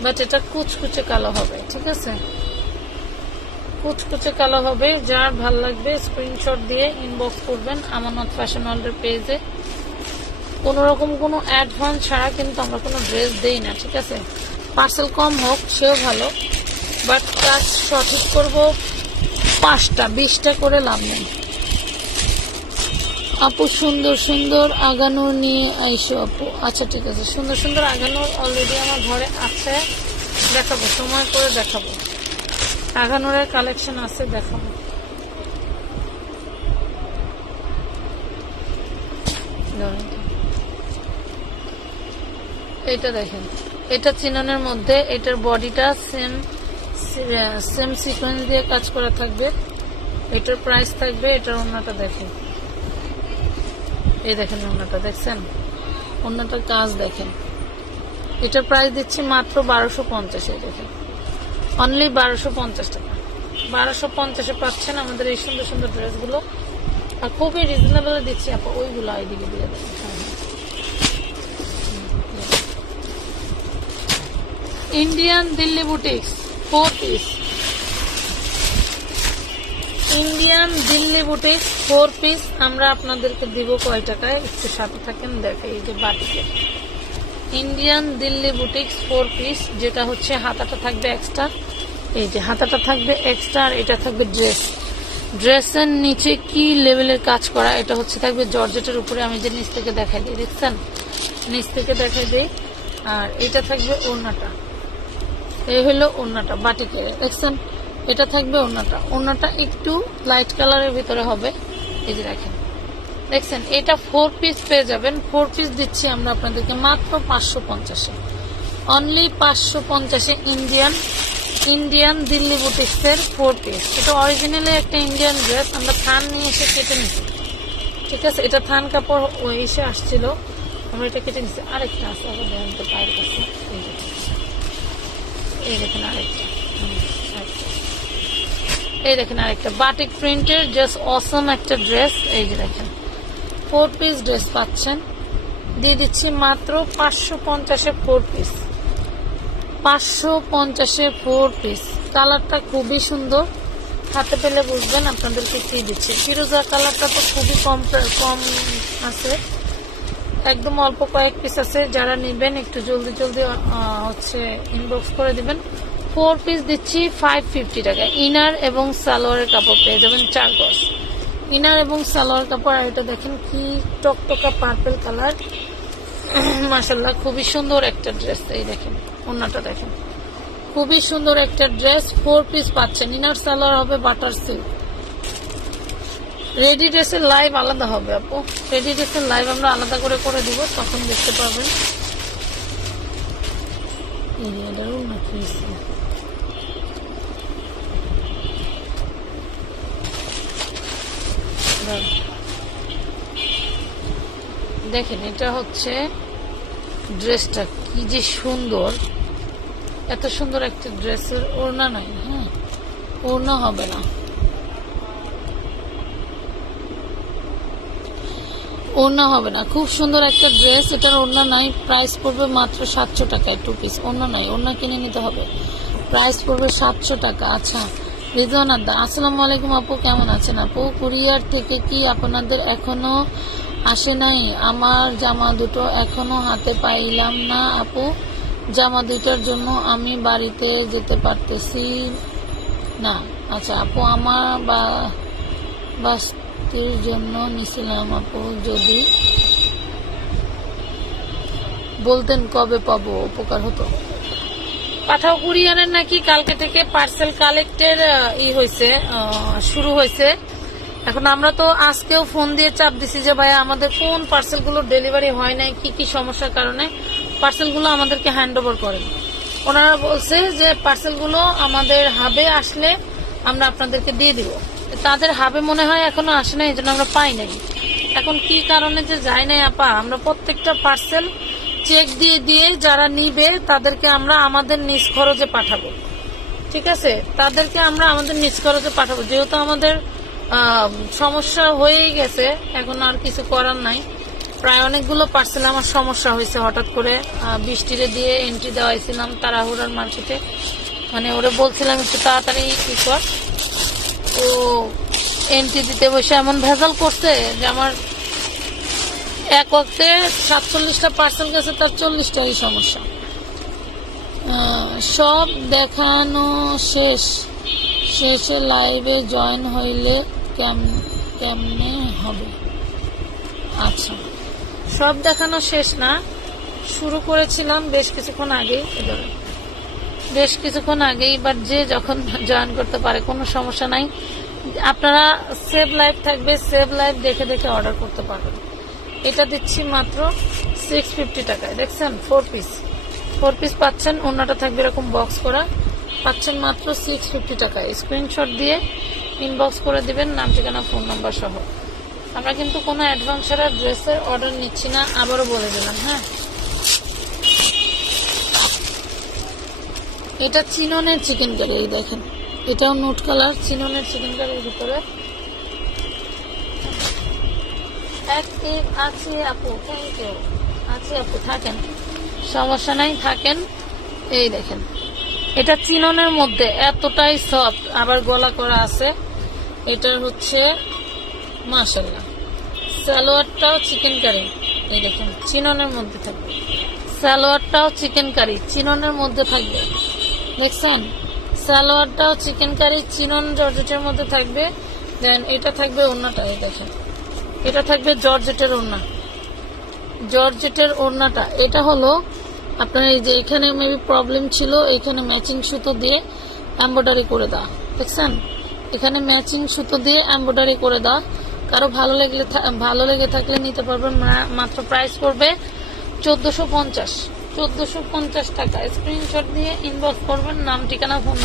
বাট এটা কুচকুচে কালো হবে, ঠিক আছে, কুচকুচে কালো হবে। যার ভাল লাগবে স্ক্রিনশট দিয়ে ইনবক্স করবেন আমানত ফ্যাশন ওয়ার্ল্ডের পেজে। কোনো রকম কোনো অ্যাডভান্স ছাড়া কিন্তু আমরা কোনো ড্রেস দেই না, ঠিক আছে। পার্সেল কম হোক সেও ভালো, বাট কাজ সঠিক করব। 5টা 20টা করে লাভ নেই। আপু সুন্দর সুন্দর আগানো নিয়ে আইসো আপু, আচ্ছা ঠিক আছে, সুন্দর সুন্দর আগানো অলরেডি আমার ঘরে আছে, দেখাবো, সময় করে দেখাবো। আগানোরের কালেকশন আছে, দেখাবো। এটা দেখেন, এটা চিননের মধ্যে, এটার বডিটা সেম সিকোয়েন্স দিয়ে কাজ করা থাকবে। এটার প্রাইস থাকবে, এটার ওড়নাটা দেখেন, এই দেখেন ওড়নাটা দেখছেন, ওড়নাটার কাজ দেখেন। এটার প্রাইস দিচ্ছি মাত্র 1250, এই দেখেন অনলি 1250 টাকা। 1250-এ পাচ্ছেন আমাদের এই সুন্দর সুন্দর ড্রেসগুলো, আর খুবই রিজনেবল দিচ্ছি আপু। ওইগুলো এইদিকে দিয়ে দেবেন। Indian Delhi boutiques 4 piece, Indian Delhi boutiques 4 piece আমরা আপনাদেরকে দিব কয় টাকায়, একটু সাথে থাকেন। দেখে এই যে বাটিকের ইন্ডিয়ান দিল্লি বুটিক্স 4 পিস, যেটা হচ্ছে হাতাটা থাকবে এক্সট্রা, এই যে হাতাটা থাকবে এক্সট্রা, আর এটা থাকবে ড্রেস। ড্রেসের নিচে কি লেভেলের কাজ করা, এটা হচ্ছে থাকবে জর্জেটের উপরে। আমি যে নিচ থেকে দেখাই দিই, দেখছেন, নিচ থেকে দেখাই দিই। আর এটা থাকবে ওড়নাটা, এই হলো ওড়নাটা বাটিকের, দেখছেন, এটা থাকবে ওড়নাটা। ওড়নাটা একটু লাইট কালারের ভিতরে হবে, এই যে দেখেন, দেখছেন। এটা 4 পিস পেয়ে যাবেন। 4 পিস দিচ্ছি আমরা আপনাদেরকে মাত্র 550-এ, অনলি 550-এ। ইন্ডিয়ান দিল্লি বুটিক্সের 4 পিস। এটা অরিজিনালি একটা ইন্ডিয়ান ড্রেস, আমরা থান নিয়ে এসে কেটে নিচ্ছি, ঠিক আছে। এটা থান কাপড় ওই এসে আসছিল, আমরা এটা কেটে নিচ্ছি। আরেকটা আছে আবার দেখেন তো পায়ের কাছে, এই দেখেন আরেকটা, এই দেখেন আরেকটা বাটিক প্রিন্টের জাস্ট অসম একটা ড্রেস। এই যে দেখেন 4 পিস ড্রেস পাচ্ছেন, দিয়ে দিচ্ছি মাত্র 550-এ 4 পিস, 550-এ 4 পিস। কালারটা খুবই সুন্দর, হাতে পেলে বুঝবেন আপনাদেরকে কি দিচ্ছি। ফিরোজা কালারটা তো খুবই কম আছে, একদম অল্প কয়েক পিস আছে, যারা নেবেন একটু জলদি জলদি হচ্ছে ইনবক্স করে দিবেন। 4 পিস দিচ্ছি 550 টাকা। ইনার এবং সালোয়ারের কাপড় পেয়ে যাবেন 4 গজ ইনার এবং সালোয়ার কাপড়। আর এটা দেখেন কি টকটকা পার্পল কালার, মাশাআল্লাহ খুবই সুন্দর একটা ড্রেস। এই দেখেন ওন্নাটা দেখেন, খুবই সুন্দর একটা ড্রেস। 4 পিস পাচ্ছেন, ইনার সালোয়ার হবে বাটার সিল্ক। রেডি ড্রেসের লাইভ আলাদা হবে আপু, রেডি ড্রেসের লাইভ আমরা আলাদা করে দিব, তখন দেখতে পাবেন। দেখেন এটা হচ্ছে ড্রেসটা কি যে সুন্দর, এত সুন্দর একটা ড্রেসের ওড়না নাই। হ্যাঁ, ওড়না হবে না, ওড়না হবে না। খুব সুন্দর একটা ড্রেস, এটার ওড়না নাই। প্রাইস পড়বে মাত্র 700 টাকায় 2 পিস। ওড়না নাই, ওড়না কিনে নিতে হবে। প্রাইস পড়বে 700 টাকা। আচ্ছা, রিজওয়ান আদা, আসসালামু আলাইকুম আপু, কেমন আছেন আপু? কুরিয়ার থেকে কি আপনাদের এখনো আসে নাই? আমার জামা দুটো এখনো হাতে পাইলাম না আপু। জামা দুইটার জন্য আমি বাড়িতে যেতে পারতেছি না। আচ্ছা আপু, আমার বাস্তির জন্য নিছিলাম আপু, যদি বলতেন কবে পাবো উপকার হতো। পাঠাও কুরিয়ারের নাকি কালকে থেকে পার্সেল কালেক্টের হয়েছে, শুরু হয়েছে। এখন আমরা তো আজকেও ফোন দিয়ে চাপ দিছি যে ভাই আমাদের কোন পার্সেলগুলো ডেলিভারি হয় নাই, কি কি সমস্যার কারণে পার্সেলগুলো আমাদেরকে হ্যান্ড ওভার করেন। ওনারা বলছে যে পার্সেলগুলো আমাদের হাবে আসলে আমরা আপনাদেরকে দিয়ে দিব। তাদের হাবে মনে হয় এখনো আসে নাই, এই জন্য আমরা পাই নাই। এখন কি কারণে যে যায় নাই আপা, আমরা প্রত্যেকটা পার্সেল চেক দিয়ে দিয়ে যারা নিবে তাদেরকে আমরা আমাদের নিজ খরচে পাঠাবো। ঠিক আছে, তাদেরকে আমরা আমাদের নিজ খরচে পাঠাবো। যেহেতু আমাদের সমস্যা হয়েই গেছে, এখন আর কিছু করার নাই। প্রায় অনেকগুলো পার্সেল আমার সমস্যা হয়েছে, হঠাৎ করে বৃষ্টিরে দিয়ে এন্ট্রি দেওয়াইছিলাম তাড়াহুড়ার মার্কেটে, মানে ওরা বলছিলাম একটু তাড়াতাড়ি কি কর, ও এন্ট্রি দিতে বসে এমন ভেজাল করছে যে আমার এক ওয়াক্তে 47টা পার্সেল গেছে, তার 40টাই সমস্যা। সব দেখানো শেষে লাইভে জয়েন হইলে কেমনে হবে? আচ্ছা, সব দেখানো শেষ না, শুরু করেছিলাম বেশ কিছুক্ষণ আগেই, বাট যে যখন জয়েন করতে পারে কোনো সমস্যা নাই। আপনারা সেভ লাইভ থাকবে, সেভ লাইভ দেখে দেখে অর্ডার করতে পারবেন। এটা দিচ্ছি মাত্র 650 টাকায়। দেখছেন 4 পিস পাচ্ছেন, অন্যটা থাকবে এরকম বক্স করা, পাচ্ছেন মাত্র 650 টাকায়। স্ক্রিনশট দিয়ে ইনবক্স করে দিবেন নাম, ঠিকানা, ফোন নাম্বার সহ। আমরা কিন্তু কোনো অ্যাডভান্স ছাড়া ড্রেসের অর্ডার নিচ্ছি না, আবারও বলে দিলাম। হ্যাঁ, এটা চিননের চিকেন কারি, এই দেখেন এটাও নোট কালার, চিননের চিকেন কারির ভিতরে অ্যাক্টিভ আছি আপু, থ্যাংক ইউ। আছি আপু, থাকেন, সমস্যা নাই, থাকেন। এই দেখেন এটা চিননের মধ্যে এতটাই সফট, আবার গলা করা আছে। এটার হচ্ছে মাশাআল্লাহ সালোয়ারটাও চিকেন কারি, এই দেখেন চিননের মধ্যে থাকবে। সালোয়ারটাও চিকেন কারি চিননের মধ্যে থাকবে, দেখছেন সালোয়ারটাও চিকেন কারি চিনন জর্জেটের মধ্যে থাকবে। দেন এটা থাকবে ওড়নাটা, এই দেখেন এটা থাকবে জর্জেটের ওড়না, জর্জেটের ওড়নাটা। এটা হলো আপনার এই যে এখানে মেবি প্রবলেম ছিল, এখানে ম্যাচিং সুতো দিয়ে এমব্রয়ডারি করে দেওয়া, দেখছেন এখানে ম্যাচিং সুতো দিয়ে এমব্রয়ডারি করে দেওয়া। কারো ভালো লেগে থাকলে নিতে পারবেন। মাত্র প্রাইস পড়বে 1450 টাকা। স্ক্রিনশট দিয়ে ইনবক্স করবেন নাম, ঠিকানা, ফোন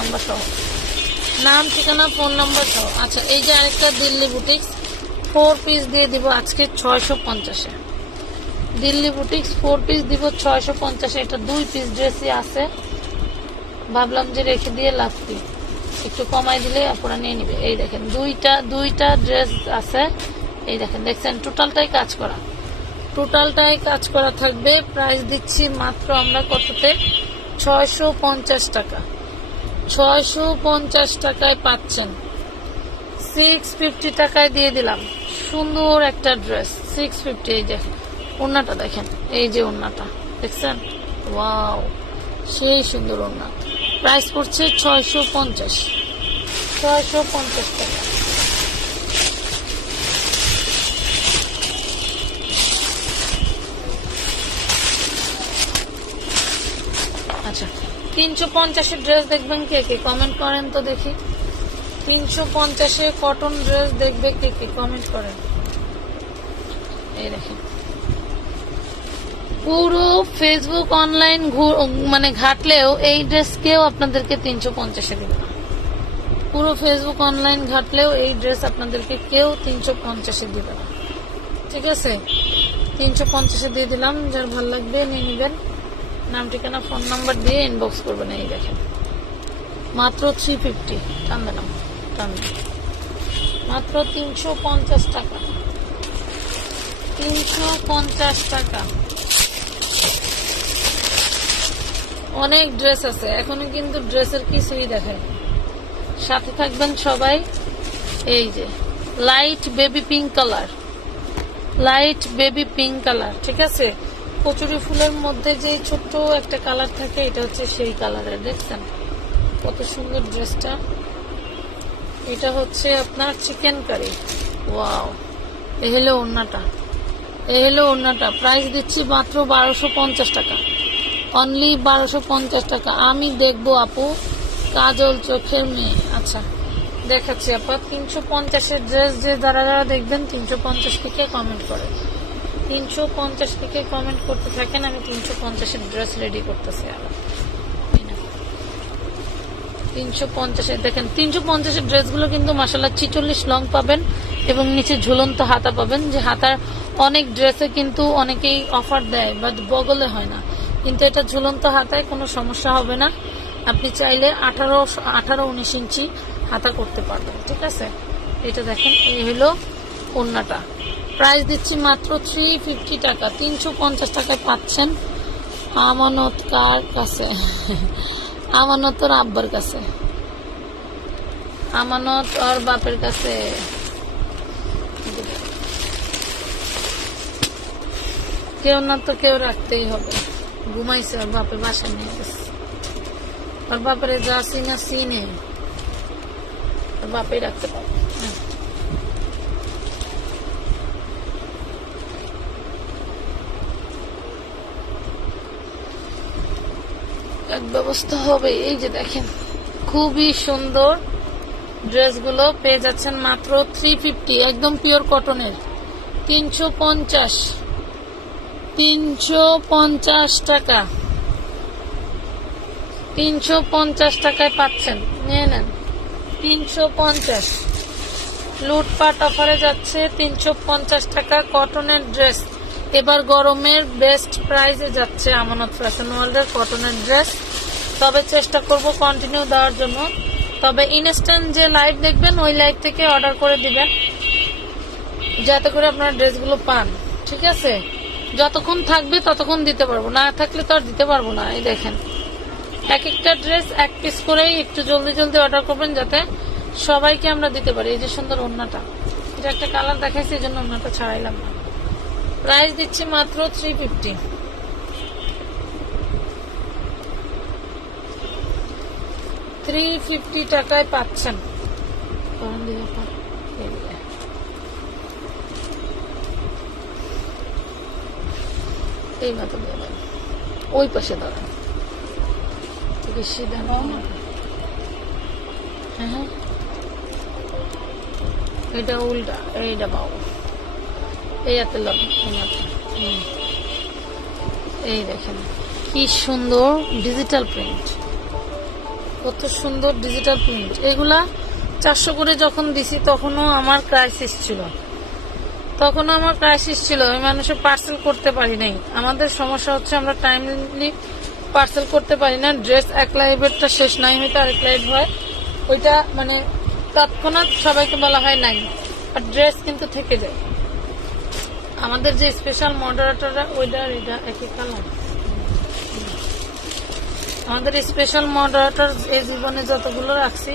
নাম্বার সহ। আচ্ছা, এই যে আরেকটা দিল্লি বুটিক্স 4 পিস দিয়ে দিব আজকে 650-এ। দিল্লি বুটিক্স 4 পিস দিব 650-এ। এটা 2 পিস ড্রেসই আছে, ভাবলাম যে রেখে দিয়ে লাভ কি, একটু কমাই দিলে আপনারা নিয়ে নিবে। এই দেখেন দুইটা ড্রেস আছে, এই দেখেন টোটালটাই কাজ করা থাকবে। প্রাইস দিচ্ছি মাত্র আমরা কততে, 650 টাকা। 650 টাকায় পাচ্ছেন। 650 টাকায় দিয়ে দিলাম সুন্দর একটা ড্রেস, 650। এই যে ওড়নাটা দেখেন, এই যে ওড়নাটা দেখছেন, ওয়াও সেই সুন্দর ওড়না। প্রাইস পড়ছে 650 টাকা। আচ্ছা, 350 ড্রেস দেখবেন কে কে, কমেন্ট করেন তো দেখি। 350 কটন ড্রেস দেখবে কে কে, কমেন্ট করেন। এই দেখেন, পুরো ফেসবুক অনলাইন মানে ঘাটলেও এই ড্রেস কেউ আপনাদেরকে 350 দিবে না। পুরো ফেসবুক অনলাইন ঘাটলেও এই ড্রেস আপনাদেরকে কেউ 350 দিবে না। ঠিক আছে, 350 দিয়ে দিলাম। যার ভালো লাগবে নিয়ে নিবেন, নাম ঠিকানা ফোন নাম্বার দিয়ে ইনবক্স করবেন। এই দেখেন মাত্র 350, টানবে না টানবে, মাত্র 350 টাকা, 350 টাকা। অনেক ড্রেস আছে এখনো, কিন্তু ড্রেসের কিছুই দেখায়। সাথে থাকবেন সবাই। এই যে light baby pink colour, light baby pink colour, ঠিক আছে। কচুরি ফুলের মধ্যে যে ছোট্ট একটা কালার থাকে, এটা হচ্ছে সেই কালারের। দেখছেন কত সুন্দর ড্রেসটা। এটা হচ্ছে আপনার চিকেন কারি, ওয়াও। এ হলো ওড়নাটা, এ হলো ওড়নাটা। প্রাইস দিচ্ছি মাত্র 1250 টাকা, অনলি 1250 টাকা। আমি দেখবো আপু, কাজল চোখের মেয়ে। আচ্ছা দেখাচ্ছি আপা। 350 ড্রেস যে যারা যারা দেখবেন 350 থেকে কমেন্ট করেন, 350 থেকে কমেন্ট করতে থাকেন। আমি 350 ড্রেস রেডি করতেছি। আবার 350 দেখেন, 350 ড্রেসগুলো কিন্তু মাশাআল্লাহ 46 লং পাবেন এবং নিচে ঝুলন্ত হাতা পাবেন। যে হাতার অনেক ড্রেসে কিন্তু অনেকেই অফার দেয়, বাট বগলে হয় না, কিন্তু এটা ঝুলন্ত হাতায় কোনো সমস্যা হবে না। আপনি চাইলে 18-19 ইঞ্চি হাতা করতে পারবেন, ঠিক আছে। এটা দেখেন, এই হলো ওড়নাটা। প্রাইস দিচ্ছি মাত্র 350 টাকা, 350 টাকায় পাচ্ছেন। আমানত কার কাছে? আমানত ওর আব্বার কাছে, আমানত ওর বাপের কাছে। কেউ না তো কেউ রাখতেই হবে। ঘুমাইছে, ওর বাপের বাসা নিয়ে গেছে। ওর বাপের যা সিনা সিনে, ওর বাপেই রাখতে পারবে। এক ব্যবস্থা হবে। এই যে দেখেন খুবই সুন্দর ড্রেসগুলো পেয়ে যাচ্ছেন মাত্র 350, একদম পিওর কটনের। 350 টাকা, 350 টাকায় পাচ্ছেন, নিয়ে নেন। 350 লুটপাট অফারে যাচ্ছে 350 টাকা কটনের ড্রেস। এবার গরমের বেস্ট প্রাইসে যাচ্ছে আমানত ফ্যাশন ওয়ার্ল্ডের কটনের ড্রেস। তবে চেষ্টা করব কন্টিনিউ দেওয়ার জন্য। তবে ইনস্ট্যান্ট যে লাইভ দেখবেন ওই লাইভ থেকে অর্ডার করে দিবেন, যাতে করে আপনারা ড্রেসগুলো পান, ঠিক আছে। যতক্ষণ থাকবে ততক্ষণ দিতে পারবো, না থাকলে তো আর দিতে পারবো না। এই দেখেন এক একটা ড্রেস এক পিস করেই একটু জলদি জলদি অর্ডার করবেন, যাতে সবাইকে আমরা দিতে পারি। এই যে সুন্দর ওড়নাটা, এটা একটা কালার দেখাইছি, এই জন্য ওড়নাটা ছাড়াইলাম না। প্রাইস দিচ্ছি মাত্র 350। 350 টাকায় পাচ্ছেন। এই মতো দেবেন, ওই পাশে দাঁড়ান, হ্যাঁ এটা উল্টা, এইটা পাবো, এই হাতে লব, এই দেখেন কি সুন্দর ডিজিটাল প্রিন্ট, কত সুন্দর ডিজিটাল প্রিন্ট। এগুলা 400 করে যখন দিছি তখনও আমার ক্রাইসিস ছিল, ওই মানুষের পার্সেল করতে পারি নাই। আমাদের সমস্যা হচ্ছে আমরা টাইমলি পার্সেল করতে পারি না। ড্রেস এক লাইভেরটা শেষ নাই হয়তো আরেক লাইভ হয়, ওইটা মানে তৎক্ষণাৎ সবাইকে বলা হয় নাই, আর ড্রেস কিন্তু থেকে যায়। আমাদের যে স্পেশাল মডারেটররা, ওইটা এটা একই কালার। আমাদের স্পেশাল মডারেটর এই জীবনে যতগুলো রাখছি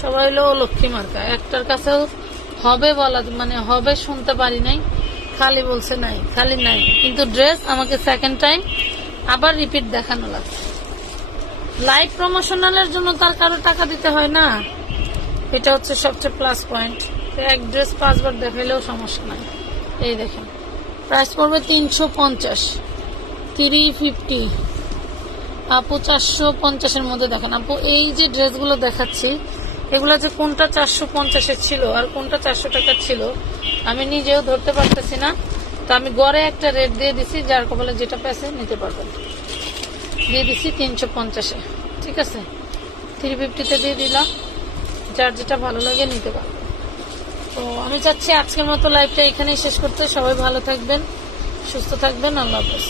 সবাই হলো লক্ষ্মী মার্কা। একটার কাছেও হবে বলা মানে হবে শুনতে পারি নাই, খালি বলছে নাই, খালি নাই, কিন্তু ড্রেস আমাকে সেকেন্ড টাইম আবার রিপিট দেখানো লাগছে। লাইভ প্রমোশনালের জন্য তার কারো টাকা দিতে হয় না, এটা হচ্ছে সবচেয়ে প্লাস পয়েন্ট। এক ড্রেস 5 বার দেখাইলেও সমস্যা নাই। এই দেখেন প্রাইস পড়বে 350, 350। আপু 450-এর মধ্যে দেখেন। আপু এই যে ড্রেসগুলো দেখাচ্ছি, এগুলো যে কোনটা 450-এর ছিল আর কোনটা 400 টাকার ছিল আমি নিজেও ধরতে পারতেছি না। তো আমি গড়ে একটা রেট দিয়ে দিছি, যার কপালে যেটা পেয়েছে নিতে পারবেন। দিয়ে দিছি 350-এ, ঠিক আছে? 350-তে দিয়ে দিলাম, যার যেটা ভালো লাগে নিতে পারবেন। তো আমি চাচ্ছি আজকের মতো লাইভটা এখানেই শেষ করতে। সবাই ভালো থাকবেন, সুস্থ থাকবেন, আল্লাহ হাফেজ।